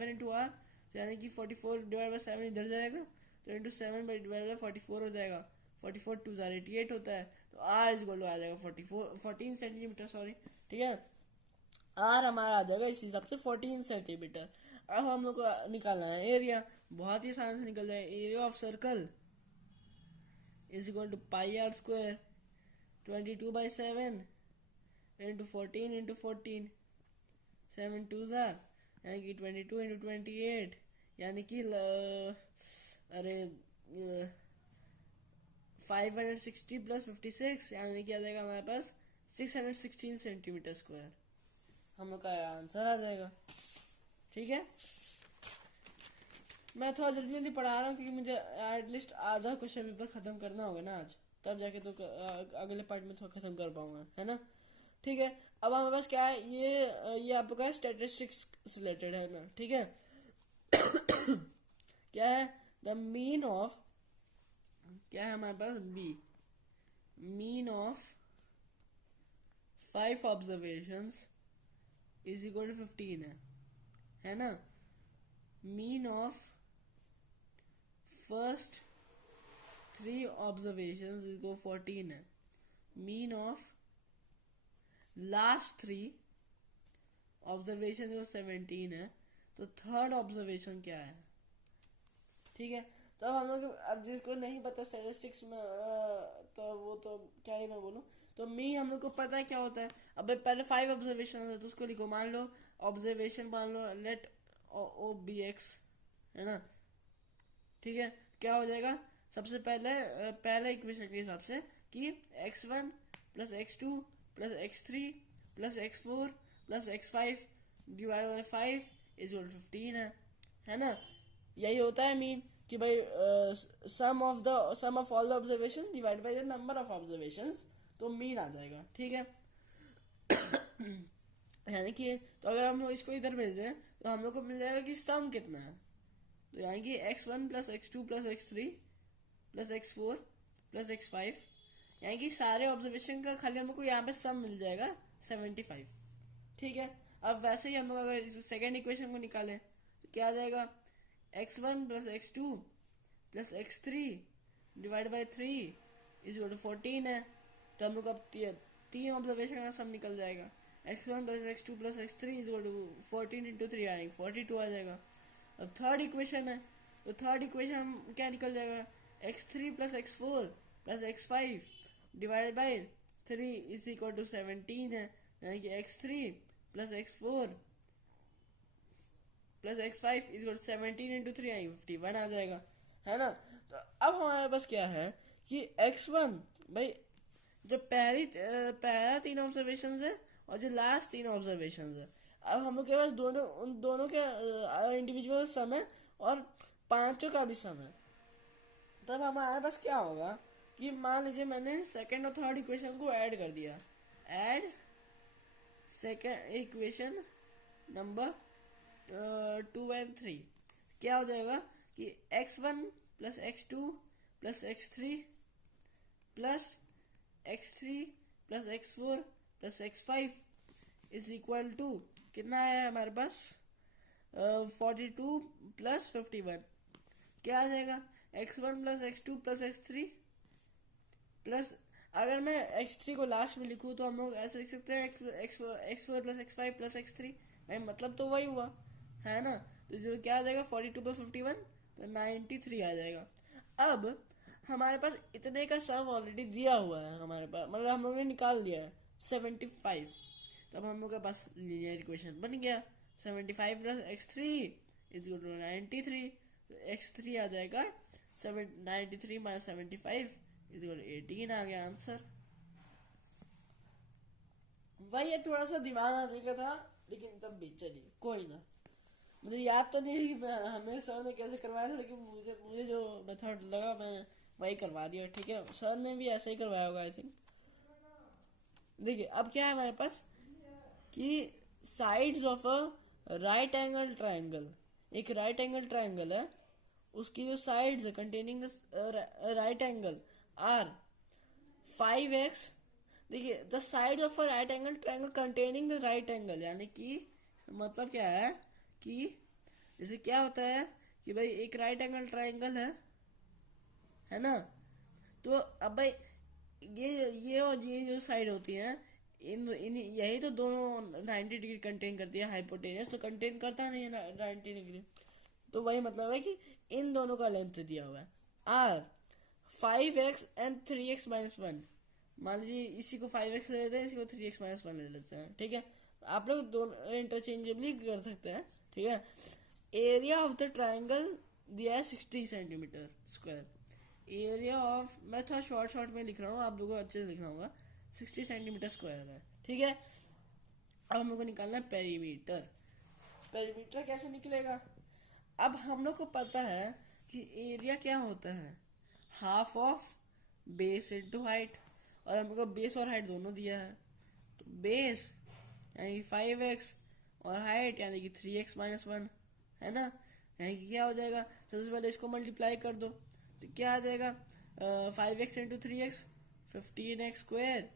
इंटू आर, यानी कि 44/7 इधर जाएगा, तो इंटू 7/44 हो जाएगा। 44 × 2 = 88 होता है। तो आर इज इक्वल टू आ जाएगा 14 सेंटीमीटर, सॉरी। ठीक है, आर हमारा आ जाएगा इस हिसाब से 14 सेंटीमीटर। अब हम लोग को निकालना है एरिया, बहुत ही आसान से निकल जाएगा। Area of circle is equal to πr², 22/7 into 14 × 14, 7 2 यानी कि 22 × 28, यानी कि अरे 560 + 56, यानी कि आ जाएगा हमारे पास 616 सेंटीमीटर स्क्वायर। हम लोग का आंसर आ जाएगा। ठीक है, मैं थोड़ा जल्दी जल्दी पढ़ा रहा हूँ क्योंकि मुझे एटलीस्ट आधा क्वेश्चन पेपर खत्म करना होगा ना आज, तब जाके तो अगले पार्ट में थोड़ा खत्म कर पाऊंगा, है ना। ठीक है, अब हमारे पास क्या है, ये आपका स्टैटिस्टिक्स से रिलेटेड है ना। ठीक है, क्या है, द मीन ऑफ, क्या है हमारे पास, B, mean of 5 observations is equal to 15 है ना। Mean of first 3 observations is equal 14 है। मीन ऑफ लास्ट 3 ऑब्जर्वेशन जो 17 है। तो थर्ड ऑब्जर्वेशन क्या है। ठीक है, तो अब हम लोग, अब जिसको नहीं पता स्टैटिस्टिक्स में तो वो तो क्या ही मैं बोलूँ। तो मी हम लोग को पता है क्या होता है। अब पहले 5 ऑब्जर्वेशन है तो उसको लिखो, मान लो ऑब्जर्वेशन, मान लो लेट ओ बी एक्स, है ना। ठीक है, क्या हो जाएगा, सबसे पहले इक्वेशन के हिसाब से कि x1 + x2 + x3 + x4 + x5 divide by 5 is equal to 15 है ना। यही होता है मीन कि भाई sum of all the observation divide by the number of observation, तो मीन आ जाएगा। ठीक है, यानी कि तो अगर हम लोग इसको इधर भेज दें तो हम लोग को मिल जाएगा कि सम कितना है। तो यानी कि x1 + x2 + x3 + x4 + x5, यानी कि सारे ऑब्जर्वेशन का खाली हमको यहाँ पे सम मिल जाएगा 75। ठीक है, अब वैसे ही हम लोग अगर सेकेंड इक्वेशन को निकालें तो क्या आ जाएगा, x1 + x2 + x3 divide by 3 is equal to 14 है। तो हम लोग अब तीन ऑब्जर्वेशन का सम निकल जाएगा। x1 + x2 + x3 is equal to 14 × 3 यानी 42 आ जाएगा। अब थर्ड इक्वेशन है, तो थर्ड इक्वेशन क्या निकल जाएगा, x3 + x4 + x5 divide by 3 is equal to 17 है। यानी कि x3 + x4 + x5 is equal to 17 × 3 यानी 51 आ जाएगा, है ना। तो अब हमारे पास क्या है कि x1 भाई जो पहला 3 ऑब्जर्वेशन है और जो लास्ट 3 ऑब्जर्वेशन है। अब हम लोग के पास उन दोनों के इंडिविजुअल सम है और पांचों का भी सम है। तब हमारे पास क्या होगा कि मान लीजिए मैंने सेकंड और थर्ड इक्वेशन को ऐड कर दिया, ऐड सेकंड इक्वेशन नंबर 2 और 3, क्या हो जाएगा कि x1 + x2 plus x3 plus x3 plus x4 plus x5 is equal to कितना है हमारे पास 42 प्लस 51। क्या आ जाएगा x1 plus x2 plus x3 plus, अगर मैं x3 को लास्ट में लिखूँ तो हम लोग ऐसे लिख सकते हैं x4 plus x5 plus x3। भाई मतलब तो वही हुआ है ना। तो जो क्या आ जाएगा 42 प्लस 51 तो 93 आ जाएगा। अब हमारे पास इतने का सम ऑलरेडी दिया हुआ है हमारे पास, मतलब हम लोगों ने निकाल दिया है 75। तो अब हम लोग के पास लीनियर इक्वेशन बन गया 75 plus x3 is equal to 93। तो x3 आ जाएगा 93 माइनस 75 इज इक्वल टू 18 आ गया आंसर। वही ये थोड़ा सा दिमाग आने का था, लेकिन तब भी चलिए कोई ना। मुझे याद तो नहीं है कि हमें सर ने कैसे करवाया था, लेकिन मुझे मुझे जो मेथड लगा मैं वही करवा दिया। ठीक है, सर ने भी ऐसे ही करवाया होगा आई थिंक। देखिए अब क्या है हमारे पास कि sides of a right angle triangle, एक राइट एंगल ट्राइंगल है, उसकी जो साइड्स है containing the right angle are 5x। देखिए the side of a right angle triangle containing the right angle, यानी कि मतलब क्या है कि जैसे क्या होता है कि भाई एक राइट एंगल ट्राइंगल है ना। तो अब भाई ये और ये जो साइड होती हैं इन यही तो दोनों 90 डिग्री कंटेन करती है। हाइपोटेनियस तो कंटेन करता नहीं है 90 डिग्री। तो वही मतलब है कि इन दोनों का लेंथ दिया हुआ है are 5x and 3x minus 1। मान लीजिए इसी को 5x ले लेते हैं, इसी को 3x माइनस 1 ले लेते हैं। ठीक है, आप लोग दोनों इंटरचेंजेबली कर सकते हैं। ठीक है, एरिया ऑफ द ट्राइंगल दिया है 60 सेंटीमीटर स्क्वायर। एरिया ऑफ, मैं थोड़ा शॉर्ट शॉर्ट में लिख रहा हूँ, आप लोगों को अच्छे से लिखना होगा। 60 सेंटीमीटर स्क्वायर है। ठीक है, अब हम लोग को निकालना है पेरीमीटर। पेरीमीटर कैसे निकलेगा? अब हम लोग को पता है कि एरिया क्या होता है, half of base into height, और हम लोग को बेस और हाइट दोनों दिया है। तो बेस यानी 5x और हाइट यानी कि 3x माइनस 1 है ना। यानी कि क्या हो जाएगा, सबसे पहले इसको मल्टीप्लाई कर दो तो क्या आ जाएगा 5x into 3x 15x square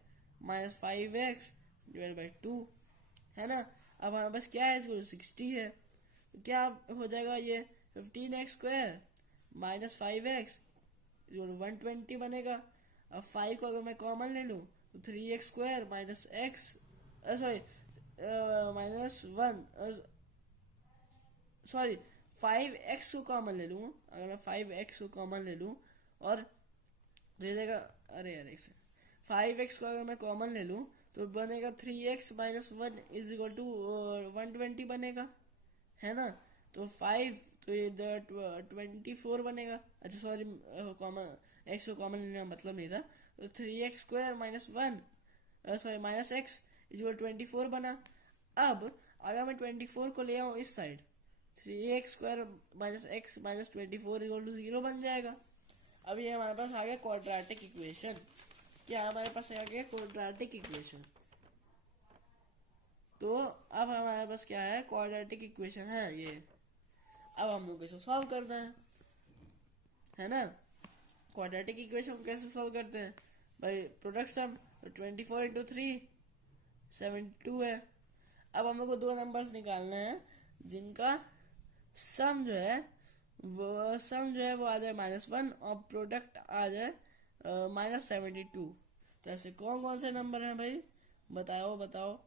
minus 5x divide by 2 है ना। अब हमारे पास क्या है, इसको 60 है। तो क्या हो जाएगा ये 15x स्क्वायर माइनस 5x 120 बनेगा। अब 5 को अगर मैं कॉमन ले लूँ तो 3x square minus x sorry minus 1 sorry 5x को कॉमन ले लूँ। अगर मैं 5x को कॉमन ले लूँ और दे देगा, अरे यार 5x को अगर मैं कॉमन ले लूँ तो बनेगा 3x minus 1 is equal to 120 बनेगा है ना। तो 5 तो ये 24 बनेगा। अच्छा सॉरी, कॉमन एक्स को कॉमन लेने का मतलब नहीं था। तो 3x square minus 1 sorry minus x is equal 24 बना। अब अगर मैं 24 को ले आऊँ इस side 3x square minus x minus 24 equal to 0 बन जाएगा। अब ये हमारे पास आ गया क्वाड्रेटिक इक्वेशन। क्या हमारे पास आ गया क्वाड्रेटिक इक्वेशन। तो अब हमारे पास क्या है, क्वाड्रेटिक इक्वेशन है ये। अब हम लोग इसको सॉल्व करना है ना। क्वाड्रेटिक इक्वेशन को कैसे सॉल्व करते हैं भाई, प्रोडक्ट सम। तो 24 इंटू 3 72 है। अब हम लोग को दो नंबर्स निकालने हैं जिनका सम जो है वो आ जाए -1 और प्रोडक्ट आ जाए -72। तो ऐसे कौन कौन से नंबर हैं भाई, बताओ बताओ,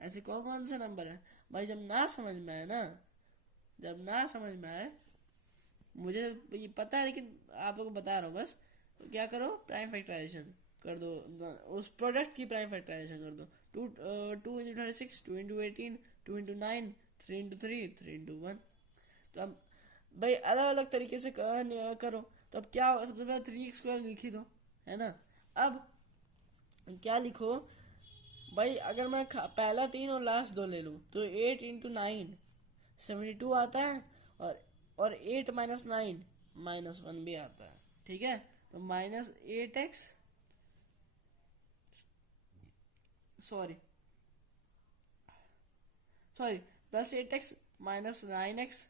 ऐसे कौन कौन से नंबर हैं भाई। जब ना समझ में आए ना, जब ना समझ में आए, मुझे ये पता है लेकिन आप लोग को बता रहा हूँ बस। तो क्या करो, प्राइम फैक्टराइजेशन कर दो, उस प्रोडक्ट की प्राइम फैक्टराइजेशन कर दो। 2 into 36 2 into 18 2 into 9 3 into 3 3 into 1। तो अब भाई अलग अलग तरीके से करो। तो अब क्या सबसे पहले 3x² लिख ही दो है ना। अब क्या लिखो भाई, अगर मैं पहला 3 और लास्ट 2 ले लूँ तो 8 इंटू 9 72 आता है, और 8 माइनस 9 -1 भी आता है। ठीक है, तो -8x sorry sorry +8x -9x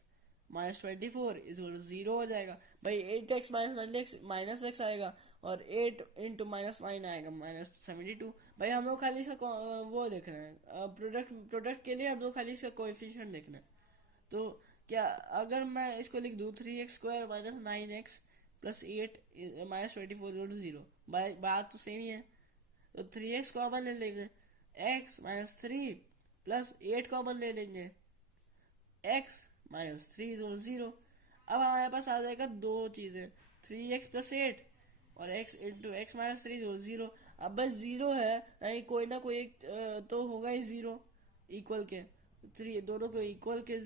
-24 = 0 हो जाएगा भाई। 8x माइनस एक्स आएगा और 8 इंटू -9 आएगा -72। भाई हम लोग खाली इसका वो देख रहे हैं, प्रोडक्ट के लिए हम लोग खाली इसका कोएफिशिएंट देखना है। तो क्या अगर मैं इसको लिख दूँ 3x² -9x प्लस 8 -24 = 0, बात तो सेम ही है। तो 3x कॉमन ले लेंगे, x -3 प्लस 8 कॉमन ले लेंगे, x -3 = 0। अब हमारे पास आ जाएगा दो चीज़ें, 3x प्लस 8 और x इंटू x -3 = 0। अब बस 0 है, नहीं कोई ना कोई एक तो होगा ही 0 इक्वल के, 3 दोनों को इक्वल के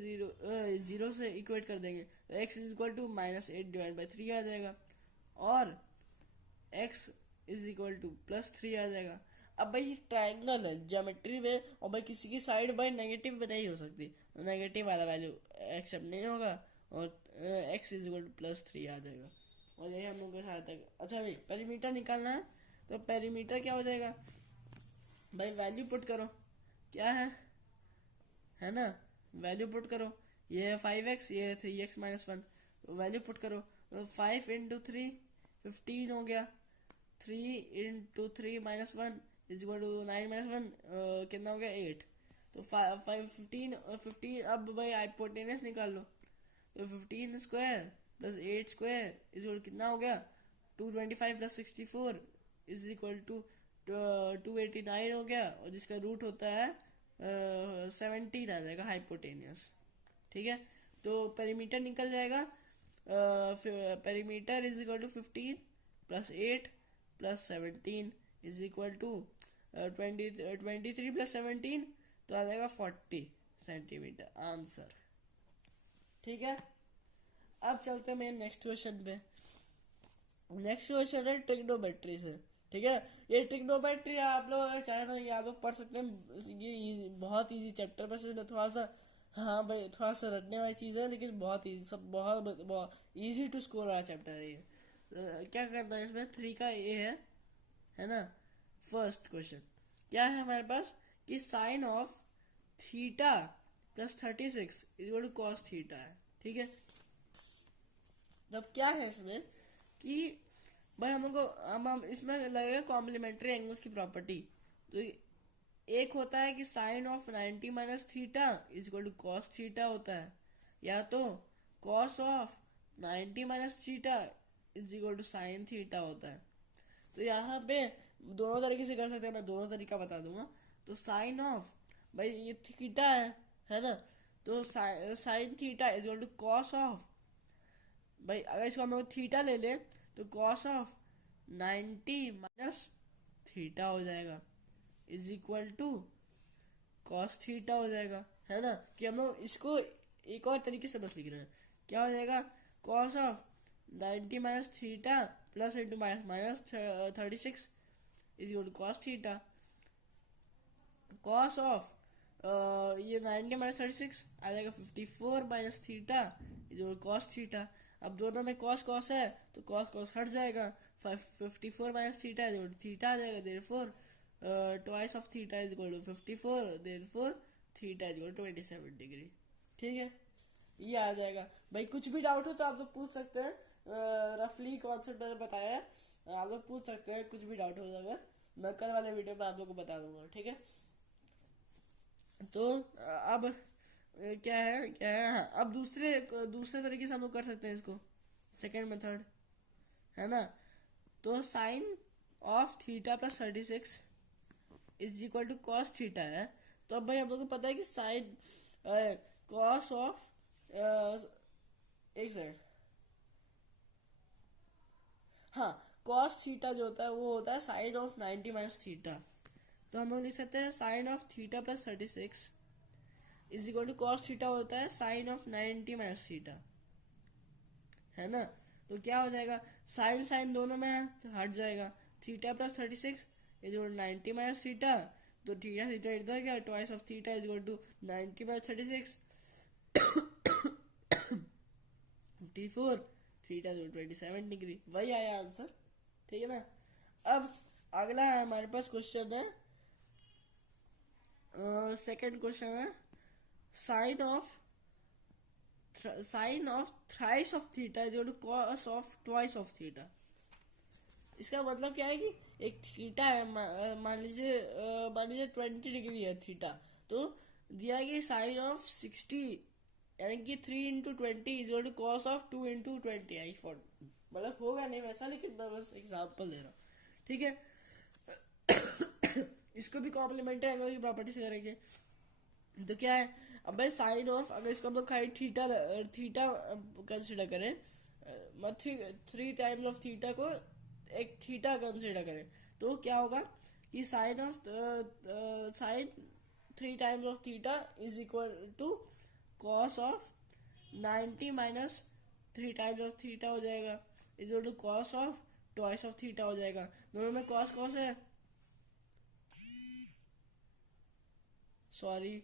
0 से इक्वेट कर देंगे तो x = -8/3 आ जाएगा और x +3 आ जाएगा। अब भाई ये ट्राइंगल है ज्योमेट्री में, और भाई किसी की साइड भाई नेगेटिव में नहीं हो सकती, नेगेटिव वाला वैल्यू एक्सेप्ट नहीं होगा और x +3 आ जाएगा। और यही हम लोग के साथ है। अच्छा भाई पेरीमीटर निकालना है, तो पेरीमीटर क्या हो जाएगा भाई, वैल्यू पुट करो, क्या है ना, वैल्यू पुट करो। ये है 5x, ये है 3x -1, तो वैल्यू पुट करो। तो 5 इंटू 3 15 हो गया, 3 इंटू 3 -1 = 9 -1 कितना हो गया 8। तो 15 अब भाई हाइपोटेनस निकाल लो। तो 15² प्लस 8² कितना हो गया 225 प्लस 64 = 289 हो गया, और जिसका रूट होता है 17 आ जाएगा हाइपोटेनियस। ठीक है, तो पेरीमीटर निकल जाएगा, पेरीमीटर = 15 प्लस 8 प्लस 17 = 23 प्लस 17, तो आ जाएगा 40 सेंटीमीटर आंसर। ठीक है, अब चलते हैं मेरे नेक्स्ट क्वेश्चन पे। नेक्स्ट क्वेश्चन है ट्रिग्नोमेट्री से। ठीक है, ये ट्रिग्नोमेट्री आप लोग चाहे तो ये आप लोग पढ़ सकते हैं, ये बहुत इजी चैप्टर में से थोड़ा सा, हाँ भाई थोड़ा सा रटने वाली चीज़ है लेकिन बहुत इजी, सब बहुत इजी टू स्कोर वाला चैप्टर है ये। क्या करना है इसमें, 3 का ए है ना। फर्स्ट क्वेश्चन क्या है हमारे पास कि sine of theta +36 = cos theta है। ठीक है, तब क्या है इसमें कि भाई हम इसमें लगेगा कॉम्प्लीमेंट्री एंगल्स की प्रॉपर्टी। तो एक होता है कि sine of 90 minus theta = cos theta होता है, या तो cos of 90 minus theta = sin theta होता है। तो यहाँ पे दोनों तरीके से कर सकते हैं, मैं दोनों तरीका बता दूंगा। तो साइन ऑफ भाई ये थीटा है ना, तो साइन थीटा = cos ऑफ, भाई अगर इसको हम लोग थीटा ले लें तो cos ऑफ 90 माइनस थीटा हो जाएगा = cos थीटा हो जाएगा, है ना। कि हम लोग इसको एक और तरीके से बस लिख रहे हैं, क्या हो जाएगा cos of 90 minus theta plus into minus 36 = cos theta. cos of ये 90 माइनस 36 आ जाएगा 54 माइनस थीटा = cos थीटा। अब दोनों में cos cos है तो cos हट जाएगा, 54 माइनस थीटा थीटा आ जाएगा, therefore twice of theta = 54, therefore theta = 27 degree. ठीक है, ये आ जाएगा। भाई कुछ भी डाउट हो तो आप लोग पूछ सकते हैं, रफली कॉन्सेप्ट मैंने बताया है, आप लोग पूछ सकते हैं कुछ भी डाउट हो जाएगा, मैं कल वाले वीडियो में आप लोग को बता दूंगा। ठीक है, तो अब क्या है हाँ, अब दूसरे तरीके से हम लोग कर सकते हैं इसको, सेकेंड मेथड है ना। तो sine of theta +36 = cos theta है। तो अब भाई हम लोग को पता है कि साइन cos ऑफ एक सेकंड, हाँ cos थीटा जो होता है वो होता है साइन ऑफ 90 माइनस थीटा। तो हम लोग लिख सकते हैं sine of theta +36 = cos theta होता है साइन ऑफ 90 माइनस थीटा, है ना। तो क्या हो जाएगा, साइन साइन दोनों में है तो हट जाएगा, थीटा +36 = 90 माइनस थीटा, तो थीटा थीटा इधर गया, twice of theta = 90 minus 36 54, theta = 27 degree, वही आया आंसर। ठीक है ना। अब अगला है हमारे पास क्वेश्चन है, सेकंड क्वेश्चन है sine of sine of thrice of theta is equal to cos of twice of theta. इसका मतलब क्या है कि एक थीटा है, मान लीजिए 20 डिग्री है थीटा, तो दिया है कि साइन ऑफ 60, यानी कि 3 × 20 is equal to cos of 2 × 20। आई फॉर मतलब होगा नहीं वैसा, लेकिन मैं बस एग्जाम्पल दे रहा हूँ, ठीक है। इसको भी कॉम्प्लीमेंट्री एंगल की प्रॉपर्टी से करेंगे। तो क्या है, अब भाई साइन ऑफ, अगर इसको हम लोग खाली थीटा थीटा कंसिडर करें, मतलब थ्री टाइम्स ऑफ थीटा को एक थीटा कंसिडर करें, तो क्या होगा कि sine 3 times of theta is equal to cos of 90 minus 3 times of theta हो जाएगा, is equal to cos of twice of theta हो जाएगा। दोनों में कॉस कॉस है, सॉरी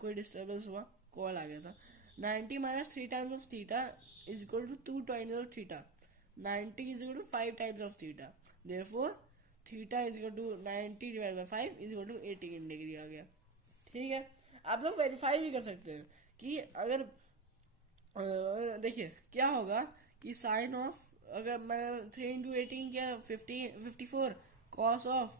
कोई डिस्टर्बेंस हुआ, कॉल आ गया था। 90 minus 3 times of theta is equal to 2 times of theta. 90 is equal to 5 times of theta, therefore theta is equal to 90 divide by 5 is equal to 18 degree आ गया, ठीक है। आप लोग वेरीफाई भी कर सकते हैं कि अगर देखिए क्या होगा कि साइन ऑफ, अगर मैंने 3 × 18 किया 54 कॉस ऑफ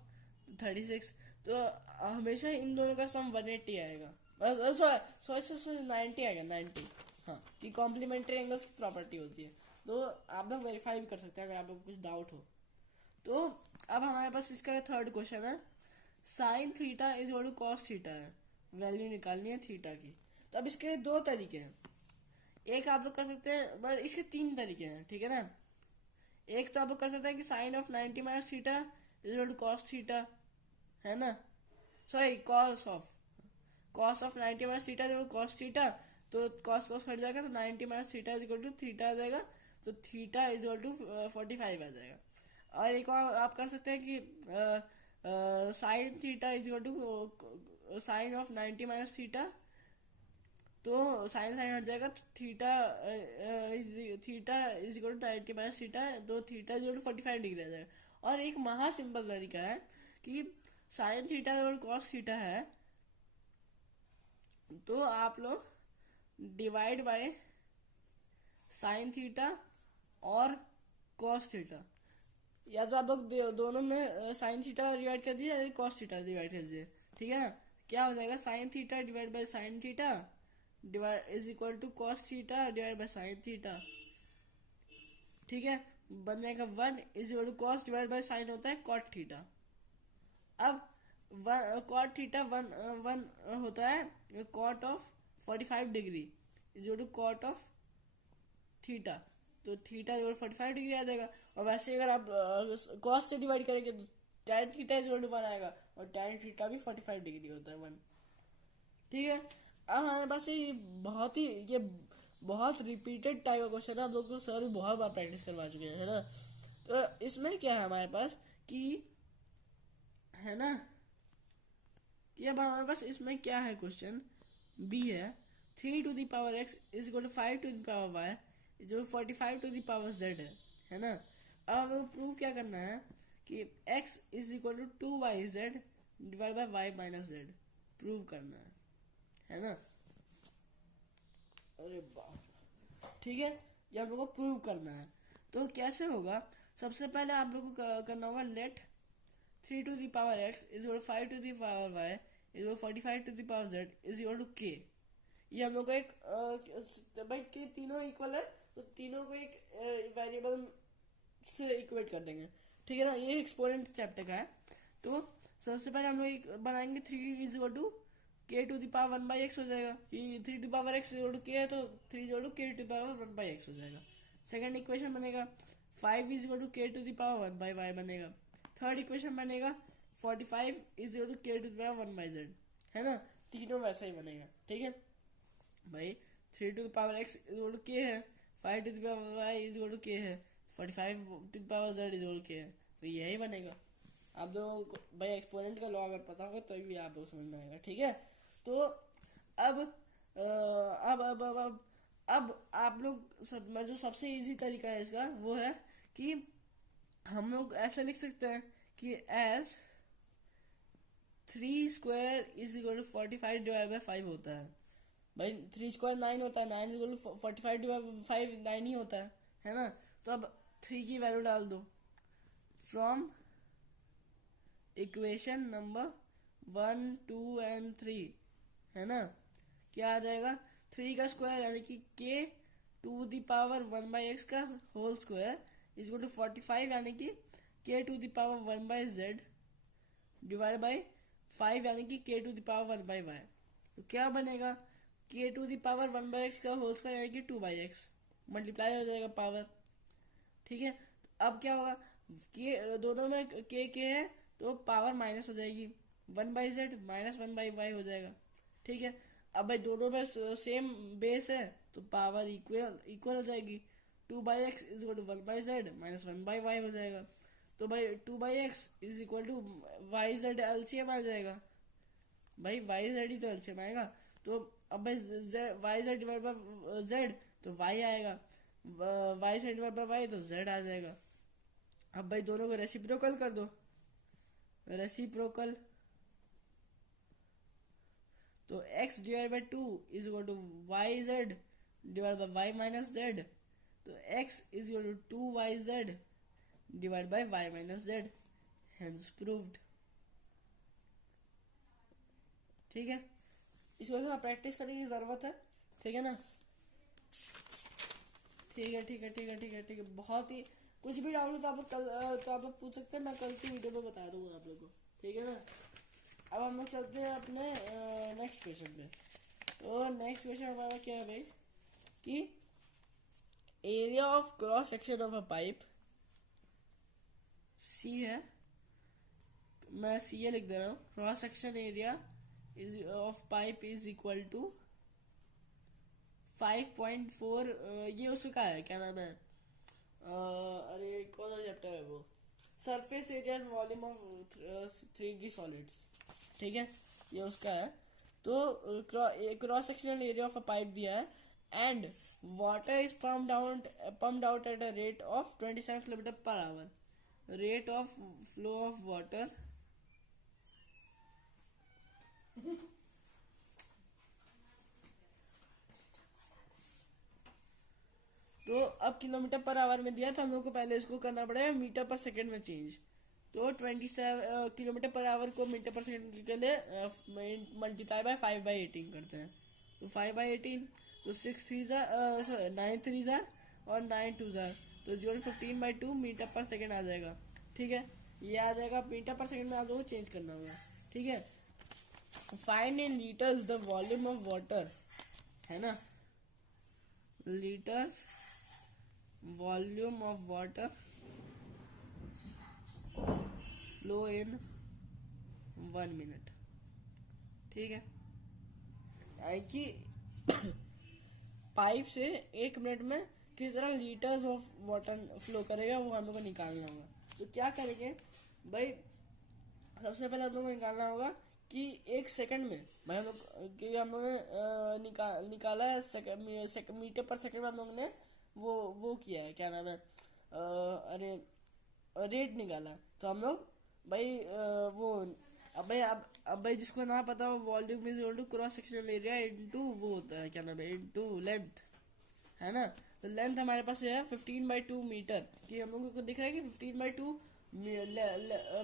36, तो हमेशा इन दोनों का सम 180 आएगा, बस सॉरी 90 आएगा, 90। हाँ, कि कॉम्प्लीमेंट्री एंगल्स की प्रॉपर्टी होती है, तो आप लोग वेरीफाई भी कर सकते हैं अगर आप लोग कुछ डाउट हो तो। अब हमारे पास इसका थर्ड क्वेश्चन है, sine theta is equal to cos theta है, वैल्यू निकालनी है थीटा की। तो अब इसके दो तरीके हैं, एक आप लोग कर सकते हैं, बस इसके 3 तरीके हैं, ठीक है ना। एक तो आप लोग कर सकते हैं कि sine of 90 minus theta is equal to cos theta, है ना, sorry cos of 90 minus theta is cos theta, तो कॉस कॉस कट जाएगा, तो 90 minus theta is equal to theta आ जाएगा, तो थीटा इज इक्वल टू 45 आ जाएगा। और एक और आप कर सकते हैं कि sine theta is equal to sine of 90 minus theta, तो साइन साइन हट जाएगा, तो theta is equal to 90 minus theta, तो theta is equal to 45 degree आ जाएगा। और एक महा सिंपल तरीका है कि साइन थीटा और कॉस थीटा है, तो आप लोग डिवाइड बाय साइन थीटा और कॉस थीटा, या तो आप लोग दोनों में साइन थीटा डिवाइड कर दीजिए या कॉस थीटा डिवाइड कर दीजिए, ठीक है ना। क्या हो जाएगा, sine theta divide by sine theta divide is equal to cos theta divide by sine theta, ठीक है। बन जाएगा 1 is equal to cos divide by sine होता है कॉट थीटा। अब कॉट थीटा वन होता है cot of 45 degree is equal to cot of theta, तो थीटा इज 45 डिग्री आ जाएगा। और वैसे अगर आप कॉस से डिवाइड करेंगे तो tan theta is equal to 1 आएगा, और tan थीटा भी 45 डिग्री होता है 1, ठीक है। अब हमारे पास ये बहुत रिपीटेड टाइप का क्वेश्चन है, हम लोग को सर भी बहुत बार प्रैक्टिस करवा चुके हैं, है ना। तो इसमें क्या है हमारे पास कि, है ना, कि अब हमारे पास इसमें क्या है, क्वेश्चन बी है 3 to the power x is equal to 5 to the power y is equal 45 to the power z है ना। अब हमें प्रूव क्या करना है कि x is equal to 2yz divide by y minus z prove करना है ना। अरे बाप, ठीक है, ये आप लोगों को प्रूव करना है। तो कैसे होगा, सबसे पहले आप लोगों को करना होगा let 3 to the power x is equal 5 to the power y is equal 45 to the power z is equal to k। ये हम लोग का एक भाई के तीनों इक्वल है, तो तीनों को एक वेरिएबल से इक्वेट कर देंगे, ठीक है ना। ये एक्सपोनेंट चैप्टर का है। तो सबसे पहले हम लोग एक बनाएंगे 3 is equal to k to the power 1/x हो जाएगा, कि 3 to power x equal to k है, तो 3 is equal to k to power 1/x हो जाएगा। सेकंड इक्वेशन बनेगा 5 is equal to k to the power 1/y बनेगा। Third equation बनेगा 45 is equal to k to the power 1/z, है ना। तीनों वैसा ही बनेगा, ठीक है भाई। 3 to power x is equal to k है, 5 to power y is equal to k है, 45 to power z is equal to k है, तो यही बनेगा। आप लोगों को भाई एक्सपोनेंट का लॉ अगर पता होगा तो भी आप लोग समझ में आएगा, ठीक है। तो अब अब आप लोग जो सबसे इजी तरीका है इसका वो है कि हम लोग ऐसे लिख सकते हैं कि as 3 square is equal to 45 divide by 5 होता है, भाई 3 स्क्वायर 9 होता है, 9 45 डिवाइड 5 9 ही होता है ना। तो अब 3 की वैल्यू डाल दो फ्रॉम इक्वेशन नंबर 1 2 एंड 3, है ना। क्या आ जाएगा, 3 का स्क्वायर यानी कि k⁴ का whole square is equal to 45 यानी कि k⁴ डिवाइड बाई 5 यानी कि k⁴ तो क्या बनेगा, k⁴ का होल स्क्वायर यानी कि 2/x मल्टीप्लाई हो जाएगा पावर। ठीक है, अब क्या होगा, के दोनों में के है तो पावर माइनस हो जाएगी, 1/z माइनस 1/y हो जाएगा। ठीक है, अब भाई दोनों में सेम बेस है तो पावर इक्वल इक्वल हो जाएगी, 2/x is equal to 1/z minus 1/y हो जाएगा। तो भाई 2/x is equal to y z LCM आ जाएगा, भाई वाई जेड ही तो एलसीएम आएगा। तो अब भाई y z divide by z तो वाई आएगा, y z divide by y तो जेड आ जाएगा। अब भाई दोनों को रेसिप्रोकल कर दो, रेसिप्रोकल तो x divide by 2 is equal to y z divide by y minus z, तो x is equal to 2yz divide by y minus z, hence proved. ठीक है, इसको थोड़ा प्रैक्टिस करने की जरूरत है, ठीक है ना। ठीक है ठीक है ठीक है ठीक है ठीक है, बहुत ही कुछ भी डाउट हो तो आप लोग कल तो आप लोग पूछ सकते हैं, मैं कल की वीडियो में बता दूंगा आप लोग को, ठीक है ना। अब हम लोग चलते हैं अपने नेक्स्ट क्वेश्चन पे। तो नेक्स्ट क्वेश्चन हमारा क्या है भाई, कि area of cross section of a pipe सी है, मैं सी ए लिख दे रहा हूँ, cross section area is of pipe is equal to 5.4, ये उसका है, क्या नाम है, अरे कौन सा चैप्टर है वो, surface area and volume of 3D solids. ठीक है, ये उसका है। तो cross sectional area of a pipe दिया है and water is pumped out at a rate of 27 kilometre per hour, rate of flow of water तो अब किलोमीटर पर आवर में दिया, तो हम लोग को पहले इसको करना पड़ेगा मीटर पर सेकंड में चेंज। तो 27 किलोमीटर पर आवर को मीटर पर सेकंड के लिए मल्टीप्लाई बाय 5/18 करते हैं। तो 5/18 तो 6 3 9 3 और 9 2 तो 0 15/2 मीटर पर सेकंड आ जाएगा। ठीक है, ये आ जाएगा मीटर पर सेकंड में, आप लोगों को चेंज करना होगा। ठीक है, find in litres the volume of water, है ना, litres volume of water flow in 1 minute. ठीक है, यानी कि पाइप से 1 मिनट में कितना लीटर्स ऑफ वाटर फ्लो करेगा वो हम लोग को निकालना होगा। तो क्या करेंगे भाई, सबसे पहले हम लोग को निकालना होगा कि 1 सेकंड में, भाई हम लोग कि हम लोग ने निकाला है मीटर पर सेकंड में हम लोग ने वो किया है, क्या नाम है, अरे रेट निकाला। तो हम लोग भाई वो अब भाई जिसको ना पता हो, volume is equal to cross sectional area into वो होता है, क्या नाम है, इनटू लेंथ, है ना। तो लेंथ हमारे पास है 15/2 मीटर, कि हम लोगों को दिख रहा है कि 15/2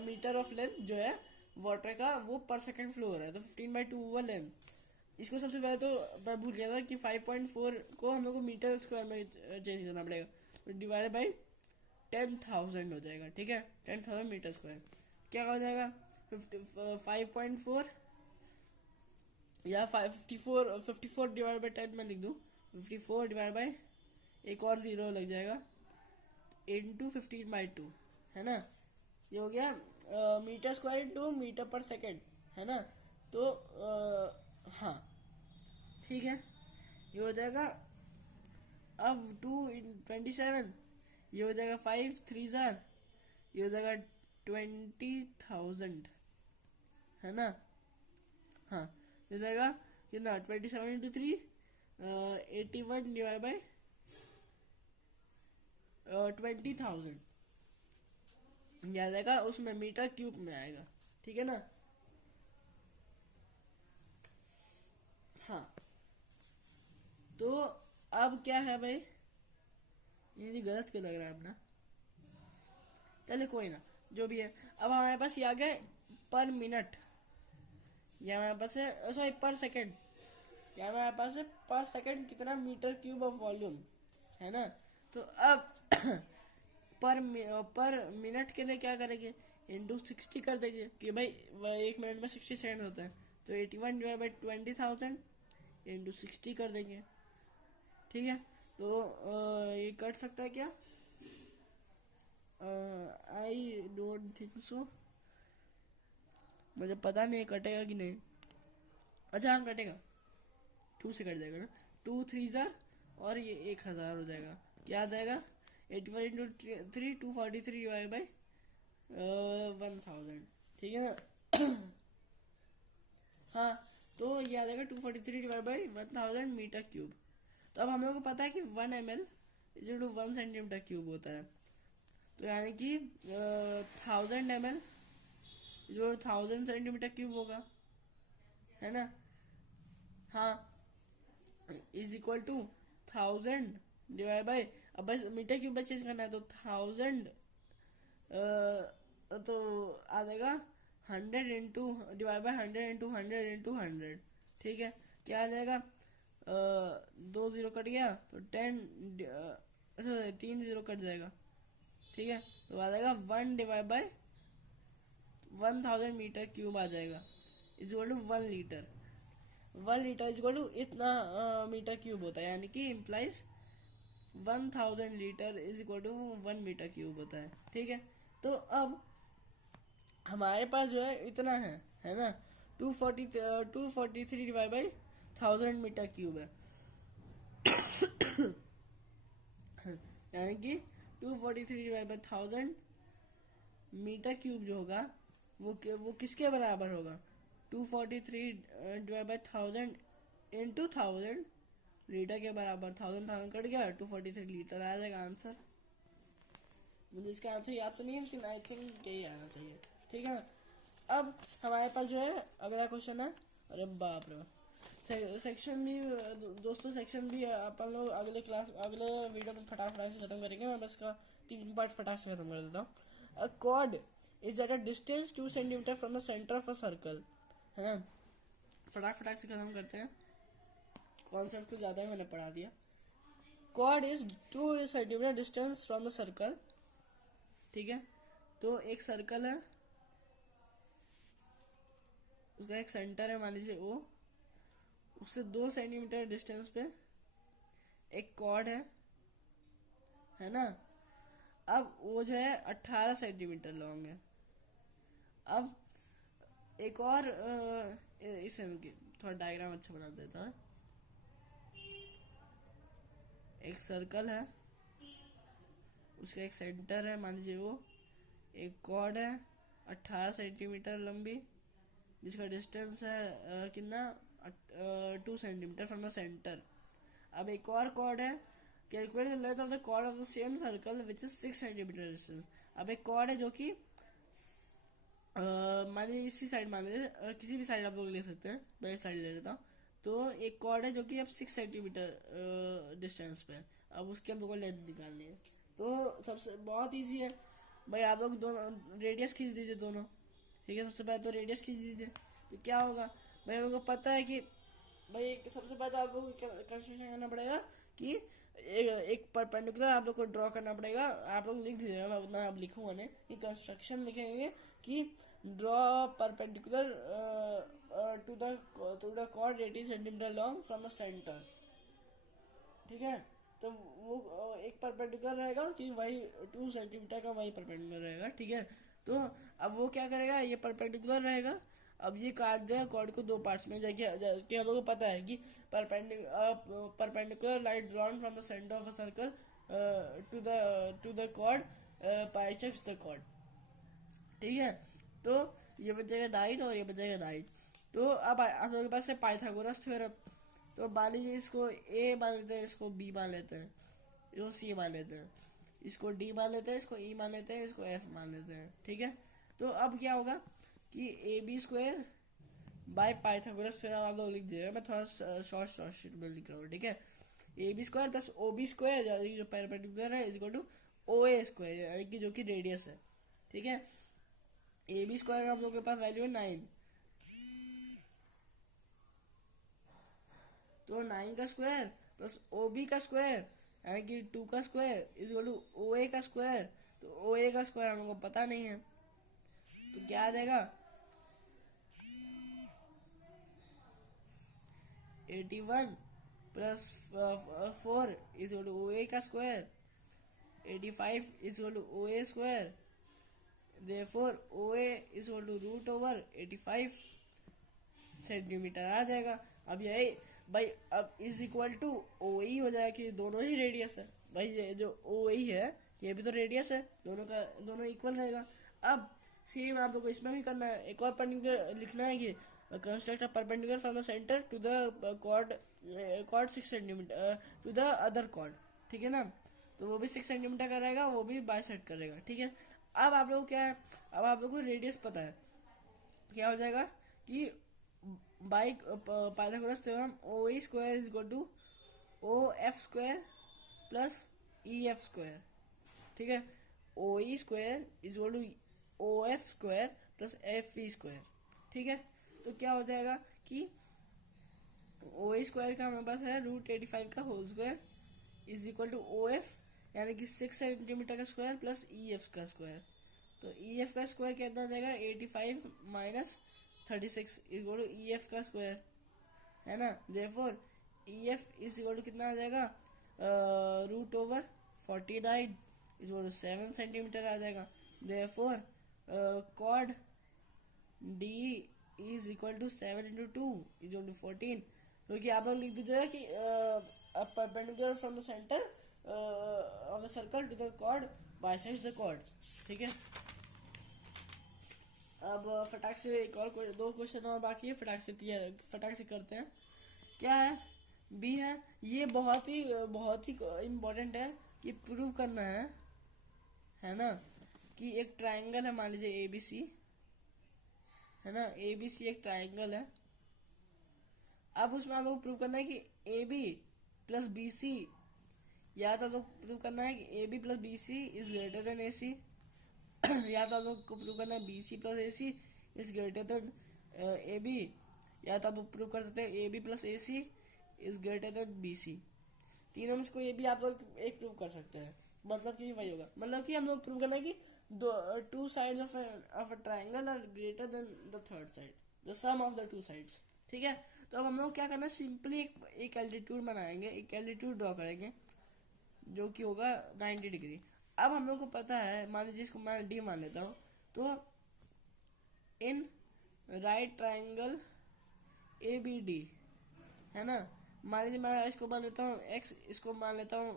मीटर ऑफ लेंथ जो है वाटर का वो पर सेकंड फ्लो हो रहा है, तो 15/2 हुआ लेंथ। इसको सबसे पहले तो मैं भूल गया था कि 5.4 को हम लोग को मीटर स्क्वायर में चेंज करना पड़ेगा, तो डिवाइड बाई 10,000 हो जाएगा। ठीक है, 10,000 मीटर स्क्वायर क्या हो जाएगा, 5.4 या 54 डिवाइड बाई 10 में लिख दूँ, 54 डिवाइड बाई एक और जीरो लग जाएगा इंटू 15/2, है ना। ये हो गया मीटर स्क्वायर इंटू मीटर पर सेकेंड, है ना। तो हाँ ठीक है, ये हो जाएगा अब 2 × 27, ये हो जाएगा 5 3 ये हो जाएगा 20,000, है ना। हाँ, ये हो जाएगा कितना, 27 × 3 81 डिवाइड बाई 20,000 आ जाएगा, उसमें मीटर क्यूब में आएगा। ठीक है ना। हाँ, तो अब क्या है भाई, ये जी गलत क्यों लग रहा है अपना, चले कोई ना, जो भी है। अब हमारे पास ये आ गए पर मिनट, ये हमारे पास है, सॉरी पर सेकंड, ये हमारे पास है पर सेकंड कितना मीटर क्यूब ऑफ वॉल्यूम, है ना। तो अब पर मिनट के लिए क्या करेंगे, इंटू 60 कर देंगे कि भाई 1 मिनट में 60 सेकंड होता है, तो 81/20,000 इंटू 60 कर देंगे, ठीक है। तो ये कट सकता है क्या, आई डोंट थिंक सो, मुझे पता नहीं कटेगा कि नहीं। अच्छा हाँ कटेगा, 2 से कट जाएगा ना, 2 3 और ये 1,000 हो जाएगा, क्या आ जाएगा, 81 इंटू 3 243 डिवाइड बाई 1,000, ठीक है ना। हाँ, तो ये आ जाएगा 243 डिवाइड बाई 1,000 मीटर क्यूब। तो अब हम लोग को पता है कि 1 ml is to 1 centimetre cube होता है, तो यानी कि 1000 ml जो 1000 सेंटीमीटर क्यूब होगा, है ना। हाँ, is equal to 1000 divide by, अब बस मीटर क्यूब में चेंज करना है, तो 1000 तो आ जाएगा 100 into divide by 100 into 100 into 100, ठीक है। क्या आ जाएगा, 2 0 कट गया तो 10, 3 0 कट जाएगा, ठीक है। तो आ जाएगा 1 डिवाइड बाई 1000 मीटर क्यूब आ जाएगा, is equal to 1 litre. 1 litre is equal to इतना मीटर क्यूब होता है, यानी कि implies 1000 litre is equal to 1 metre cube होता है, ठीक है। तो अब हमारे पास जो है इतना है ना, 243 डिवाइड बाई 1000 मीटर क्यूब है, यानी कि 243 डिवाइड बाई 1000 मीटर क्यूब जो होगा वो किसके बराबर होगा, 243 डिवाइड बाई 1000 इंटू 1000 लीटर के बराबर, 1000 कट गया, 243 लीटर आ जाएगा आंसर। मुझे इसका आंसर याद तो नहीं है, लेकिन आई थिंक यही आना चाहिए, ठीक है ना। अब हमारे पास जो है अगला क्वेश्चन है, अरे बाप रे, सेक्शन भी दोस्तों, सेक्शन भी अपन लोग अगले वीडियो में फटाफट से खत्म करेंगे, मैं बस का 3 पार्ट फटाक से खत्म कर देता हूँ। अ cord is at a distance 2 centimetre from the centre of a circle, है ना। फटाक से खत्म करते हैं, कॉन्सेप्ट को ज़्यादा ही मैंने पढ़ा दिया। Chord is 2 centimetre distance from the circle, ठीक है। तो एक सर्कल है, उसका एक सेंटर है मान लीजिए ओ, उससे 2 सेंटीमीटर डिस्टेंस पे एक कॉर्ड है ना। अब वो जो है 18 सेंटीमीटर लॉन्ग है। अब एक और इसे थोड़ा डायग्राम अच्छा बना देता है। एक सर्कल है, उसका एक सेंटर है मान लीजिए वो, एक कॉर्ड है 18 सेंटीमीटर लंबी, जिसका डिस्टेंस है कितना, 2 सेंटीमीटर फ्रॉम द सेंटर। अब एक और कॉर्ड है, calculate the length of the chord of the same circle which is 6 centimetre distance. अब एक कॉर्ड है जो कि मान लीजिए इसी साइड, मान लीजिए किसी भी साइड आप लोग ले सकते हैं, मैं इस साइड ले लेता हूँ। तो एक कॉर्ड है जो कि अब 6 सेंटीमीटर डिस्टेंस पे है, अब उसके हम लोग को लेंथ निकालनी है। तो सबसे बहुत ईजी है भाई, आप लोग दोनों रेडियस खींच दीजिए दोनों, ठीक है। सबसे पहले तो रेडियस खींच दीजिए, तो क्या होगा भाई, हम लोग को पता है कि भाई सबसे पहले तो आप लोग को कंस्ट्रक्शन करना पड़ेगा कि एक परपेंडिकुलर आप लोग को ड्रॉ करना पड़ेगा। आप लोग लिख दीजिएगा, मैं उतना आप लिखूंगा नहीं, कि कंस्ट्रक्शन लिखेंगे कि draw perpendicular to the chord 80 centimetre long from the centre, ठीक है। तो वो एक परपेंडिकुलर रहेगा कि वही 2 सेंटीमीटर का वही परपेंडिकुलर रहेगा, ठीक है। तो अब वो क्या करेगा, ये परपेंडिकुलर रहेगा, अब ये काट देगा कॉर्ड को 2 पार्ट्स में, जाके हम लोग को पता है कि perpendicular line drawn from the centre of a circle to the chord bisects the chord, ठीक है। तो ये बचेगा 9 और ये बचेगा 9। तो अब आप लोगों के पास है पाइथागोरस थ्योरम, तो मान लीजिए इसको ए मान लेते हैं, इसको बी मान लेते हैं, इसको सी मान लेते हैं, इसको डी मान लेते हैं, इसको ई मान लेते हैं, इसको एफ मान लेते हैं, ठीक है। तो अब क्या होगा कि A B square by Pythagoras theorem आप लोग लिख दीजिएगा, मैं थोड़ा शॉर्ट शीट में लिख रहा हूँ, ठीक है। A B square plus O B square यानी कि जो परपेंडिकुलर है is equal to O A square यानी कि जो कि रेडियस है। ठीक है, ए बी स्क्वायर हम लोग के पास वैल्यू है 9, तो 9 का स्क्वायर प्लस ओ बी का स्क्वायर यानी कि 2 का square is equal to O A का स्क्वायर। तो ओ ए का स्क्वायर हम लोग को पता नहीं है, तो क्या आ जाएगा 81 plus 4 is equal to O A का square, 85 is equal to O A square, therefore O A is equal to root over 85 centimetre आ जाएगा। अब यही भाई अब is equal to O E हो जाएगा कि दोनों ही रेडियस है भाई, ये जो ओ ई है ये भी तो रेडियस है, दोनों इक्वल रहेगा। अब सेम आप लोग को इसमें भी करना है, एक और परपेंडिकुलर लिखना है कि construct a perpendicular from the centre to the chord 6 centimetre to the other chord. ठीक है ना, तो वो भी 6 सेंटीमीटर का रहेगा, वो भी बाइसेक्ट करेगा। ठीक है, अब आप लोग क्या है, अब आप लोग को रेडियस पता है, क्या हो जाएगा कि by Pythagoras theorem O E square is equal to O F square plus E F square. ठीक है, O E square is equal to O F square plus F E square. ठीक है, तो क्या हो जाएगा कि ओ ई स्क्वायर का हमारे पास है √85 का whole square is equal to O F यानी कि 6 सेंटीमीटर का स्क्वायर प्लस ई एफ का स्क्वायर। तो ई एफ का स्क्वायर कितना आ जाएगा 85 minus 36 is equal to E F का स्क्वायर, है ना। Therefore E F is equal to कितना आ जाएगा √49 इज इक्वल टू 7 सेंटीमीटर आ जाएगा। देयरफॉर कॉड D is equal to 7 into 2 is equal to 14। क्योंकि आप लोग लिख दीजिएगा कि perpendicular from the centre of the circle to the chord bisects the chord. ठीक है, अब फटाक से एक और दो क्वेश्चन और बाकी है, फटाक से करते हैं। क्या है, बी है, ये बहुत ही इम्पोर्टेंट है, ये प्रूव करना है ना, कि एक ट्राइंगल है, मान लीजिए ए बी सी है ना, ए बी सी एक ट्राइंगल है। अब उसमें आपको प्रूव करना है कि A B plus B C, या तो आपको प्रूव करना है कि A B plus B C is greater than A C, या तो आप लोग को प्रूव करना है B C plus A C is greater than A B, या तो आप प्रूव कर सकते हैं A B plus A C is greater than B C. तीनों में को ये भी आप लोग एक प्रूव कर सकते हैं, मतलब कि वही होगा, मतलब कि हम लोग प्रूव करना है कि two sides of a triangle are greater than the third side, the sum of the two sides. ठीक है, तो अब हम लोग क्या करना है, सिंपली एक एल्टीट्यूड बनाएंगे, एक एल्टीट्यूड ड्रॉ करेंगे जो कि होगा 90 डिग्री। अब हम लोग को पता है, मान लीजिए इसको मैं डी मान लेता हूँ, तो in right triangle A B D, है ना, मान लीजिए मैं इसको मान लेता हूँ एक्स, इसको मान लेता हूँ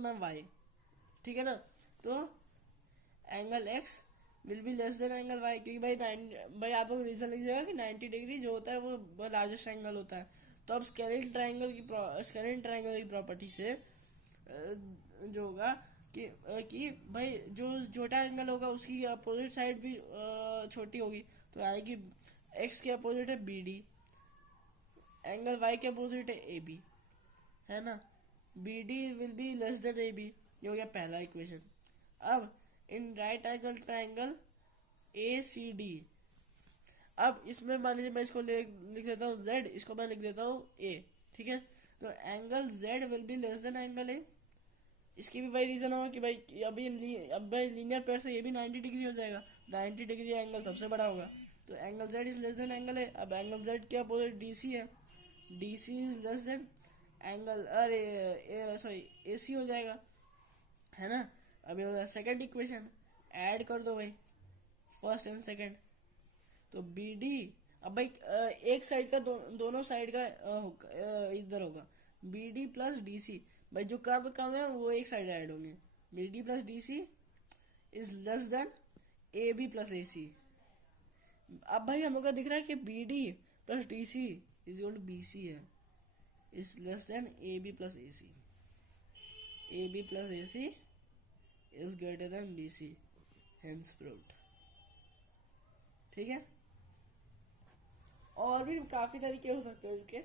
मैं वाई। ठीक है ना, तो angle x will be less than angle y, क्योंकि भाई आप लोग रीजन लीजिएगा कि 90 डिग्री जो होता है वो लार्जेस्ट एंगल होता है। तो अब स्केलिन ट्राइंगल की प्रॉपर्टी से जो होगा कि भाई जो छोटा एंगल होगा उसकी अपोजिट साइड भी छोटी होगी, तो आएगी एक्स के अपोजिट है बी डी, एंगल वाई के अपोजिट है ए बी, है ना, B D will be less than A B. ये हो गया पहला इक्वेशन। अब in right angle triangle A C D, अब इसमें मान लीजिए मैं इसको लिख देता हूँ z, इसको मैं लिख देता हूँ a। ठीक है, तो angle z will be less than angle a। इसकी भी वही रीजन होगा कि भाई अब भाई लीनियर पेयर से ये भी 90 डिग्री हो जाएगा, 90 डिग्री एंगल सबसे बड़ा होगा, तो angle z is less than angle a। अब एंगल z के अपोजिट DC है, DC is less than angle AC हो जाएगा, है ना। अब ये होगा सेकंड इक्वेशन, ऐड कर दो भाई फर्स्ट एंड सेकंड, तो बी डी, अब भाई एक साइड का दोनों साइड का इधर होगा B D plus D C, भाई जो कम है वो एक साइड ऐड होंगे, B D plus D C is less than A B plus A C. अब भाई हम लोग का दिख रहा है कि B D plus D C is equal to B C है, is less than A B plus A C, A B plus A C is greater than B C, hence proved. ठीक है, और भी काफी तरीके हो सकते हैं इसके,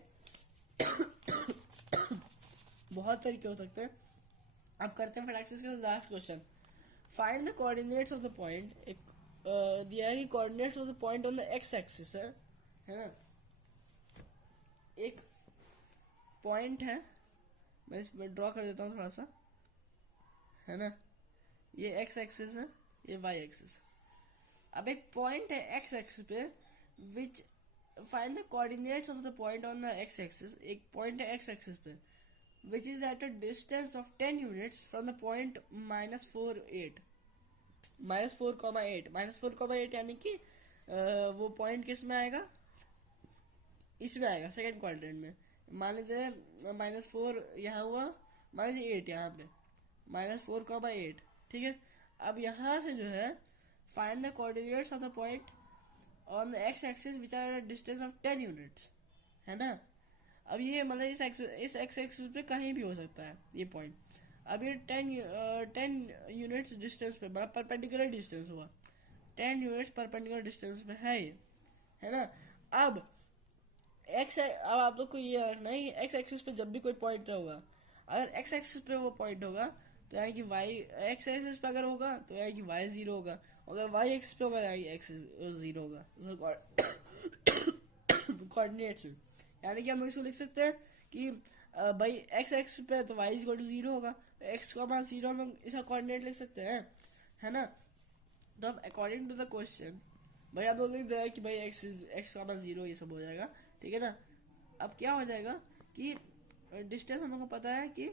बहुत तरीके हो सकते हैं। अब करते हैं फटाक से इसका last question. Find the coordinates of the point. एक दिया है कि coordinates of the point on the x axis है ना। एक पॉइंट है, मैं इसमें ड्रॉ कर देता हूँ थोड़ा सा, है ना। ये एक्स एक्सिस है, ये वाई एक्सिस। अब एक पॉइंट है एक्स एक्सिस पे, which find the coordinates of the point on the x axis. एक पॉइंट है एक्स एक्सिस पे which is at a distance of 10 units from the point minus 4 8 minus 4,8 -4,8 यानी कि वो पॉइंट किस में आएगा, इसमें आएगा सेकंड क्वाड्रेंट में। मान लीजिए -4 यहाँ हुआ, मान लीजिए 8 यहाँ पे, -4,8, ठीक है। अब यहाँ से जो है find the coordinates of the point on the x axis which are at distance of 10 units, है ना। अब ये मतलब इस एक्स एक्सिस पे कहीं भी हो सकता है ये पॉइंट। अब ये 10 यूनिट्स डिस्टेंस पे, बड़ा परपेंडिकुलर डिस्टेंस हुआ, 10 यूनिट्स परपेंडिकुलर डिस्टेंस पे है ये, है ना। अब अब आप लोग को ये रखना है कि एक्स एक्सिस पे जब भी कोई पॉइंट होगा, अगर एक्स एक्सिस पे वो पॉइंट होगा तो यानी कि वाई एक्स एक्सिस पे अगर होगा तो यानी कि वाई जीरो होगा, अगर वाई एक्सिस पे होगा यानी एक्स जीरो होगा कोऑर्डिनेट्स में। यानी कि हम इसको लिख सकते हैं कि भाई एक्स एक्स पे तो वाई इक्वल टू जीरो होगा, एक्स को मान जीरो में इसका कोऑर्डिनेट लिख सकते हैं, है ना। तो अब अकॉर्डिंग टू द क्वेश्चन भाई आप लोग लिख दे कि भाई एक्स का मान जीरो, ये सब हो जाएगा, ठीक है ना। अब क्या हो जाएगा कि डिस्टेंस हमको पता है कि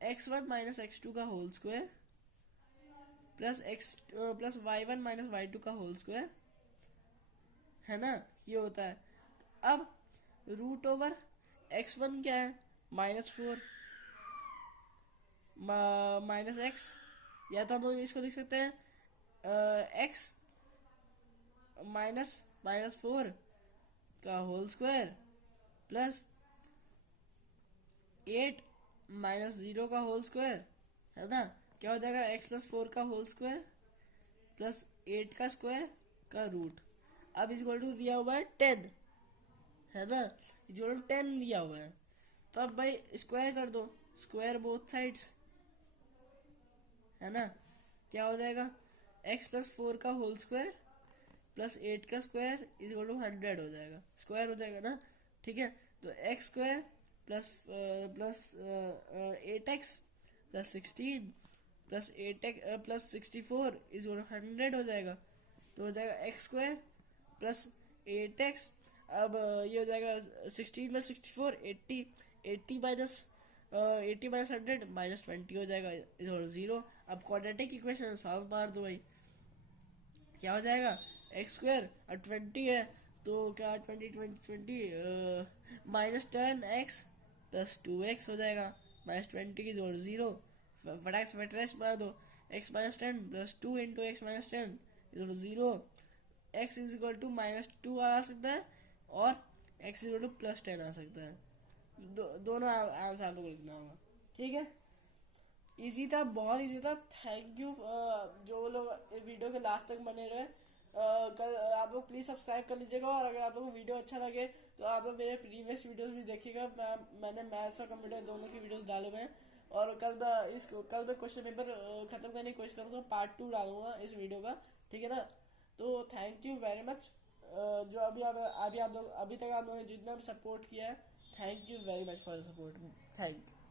x1 माइनस x2 का whole square plus y1 minus y2 का होल स्क्वायर, है ना, ये होता है। अब रूट ओवर x1 क्या है, -4 माइनस x, या तो हम लोग इसको लिख सकते हैं x -4 का होल स्क्वायर प्लस 8 -0 का होल स्क्वायर, है ना। क्या हो जाएगा, x+4 का होल स्क्वायर प्लस 8 का स्क्वायर का रूट। अब इस टू दिया हुआ है 10, है ना, जो 10 दिया हुआ है, तो अब भाई स्क्वायर कर दो, स्क्वायर बोथ साइड्स, है ना। क्या हो जाएगा, x+4 का होल स्क्वायर प्लस 8 का स्क्वायर इज इक्वल टू 100 हो जाएगा, स्क्वायर हो जाएगा ना, ठीक है। तो x square plus 8x plus 16 plus 8x plus 64 is equal to 100 हो जाएगा। तो हो जाएगा एक्स स्क्वायर प्लस 8x। अब ये हो जाएगा 16 में 64 80, 80 माइनस 100 -20 हो जाएगा, इज इक्वल टू 0। अब क्वाड्रेटिक इक्वेशन सॉल्व मार दो भाई, क्या हो जाएगा, एक्स स्क्वायर और 20 है तो क्या 20 -10x प्लस 2x हो जाएगा, -20 की जोड़ 0, फटाक से फटरेस मार दो, x -10 plus 2 into x -10 is 0, x is equal to -2 आ सकता है और x इज इक्वल टू +10 आ सकता है। दोनों आंसर आप लोग को लिखना होगा, ठीक है। इजी था, बहुत इजी था। थैंक यू जो लोग वीडियो के लास्ट तक बने रहे। कल आप लोग प्लीज़ सब्सक्राइब कर लीजिएगा, और अगर आप लोग को वीडियो अच्छा लगे तो आप लोग मेरे प्रीवियस वीडियोस भी देखिएगा। मैंने मैथ्स और कंप्यूटर दोनों की वीडियोस डाले हुए हैं, और कल मैं क्वेश्चन पेपर ख़त्म करने की कोशिश करूँगा, पार्ट 2 डालूंगा इस वीडियो का, ठीक है ना। तो थैंक यू वेरी मच। जो अभी आप लोग अभी तक आप लोगों ने जितना भी सपोर्ट किया है, thank you very much for the support, thank you.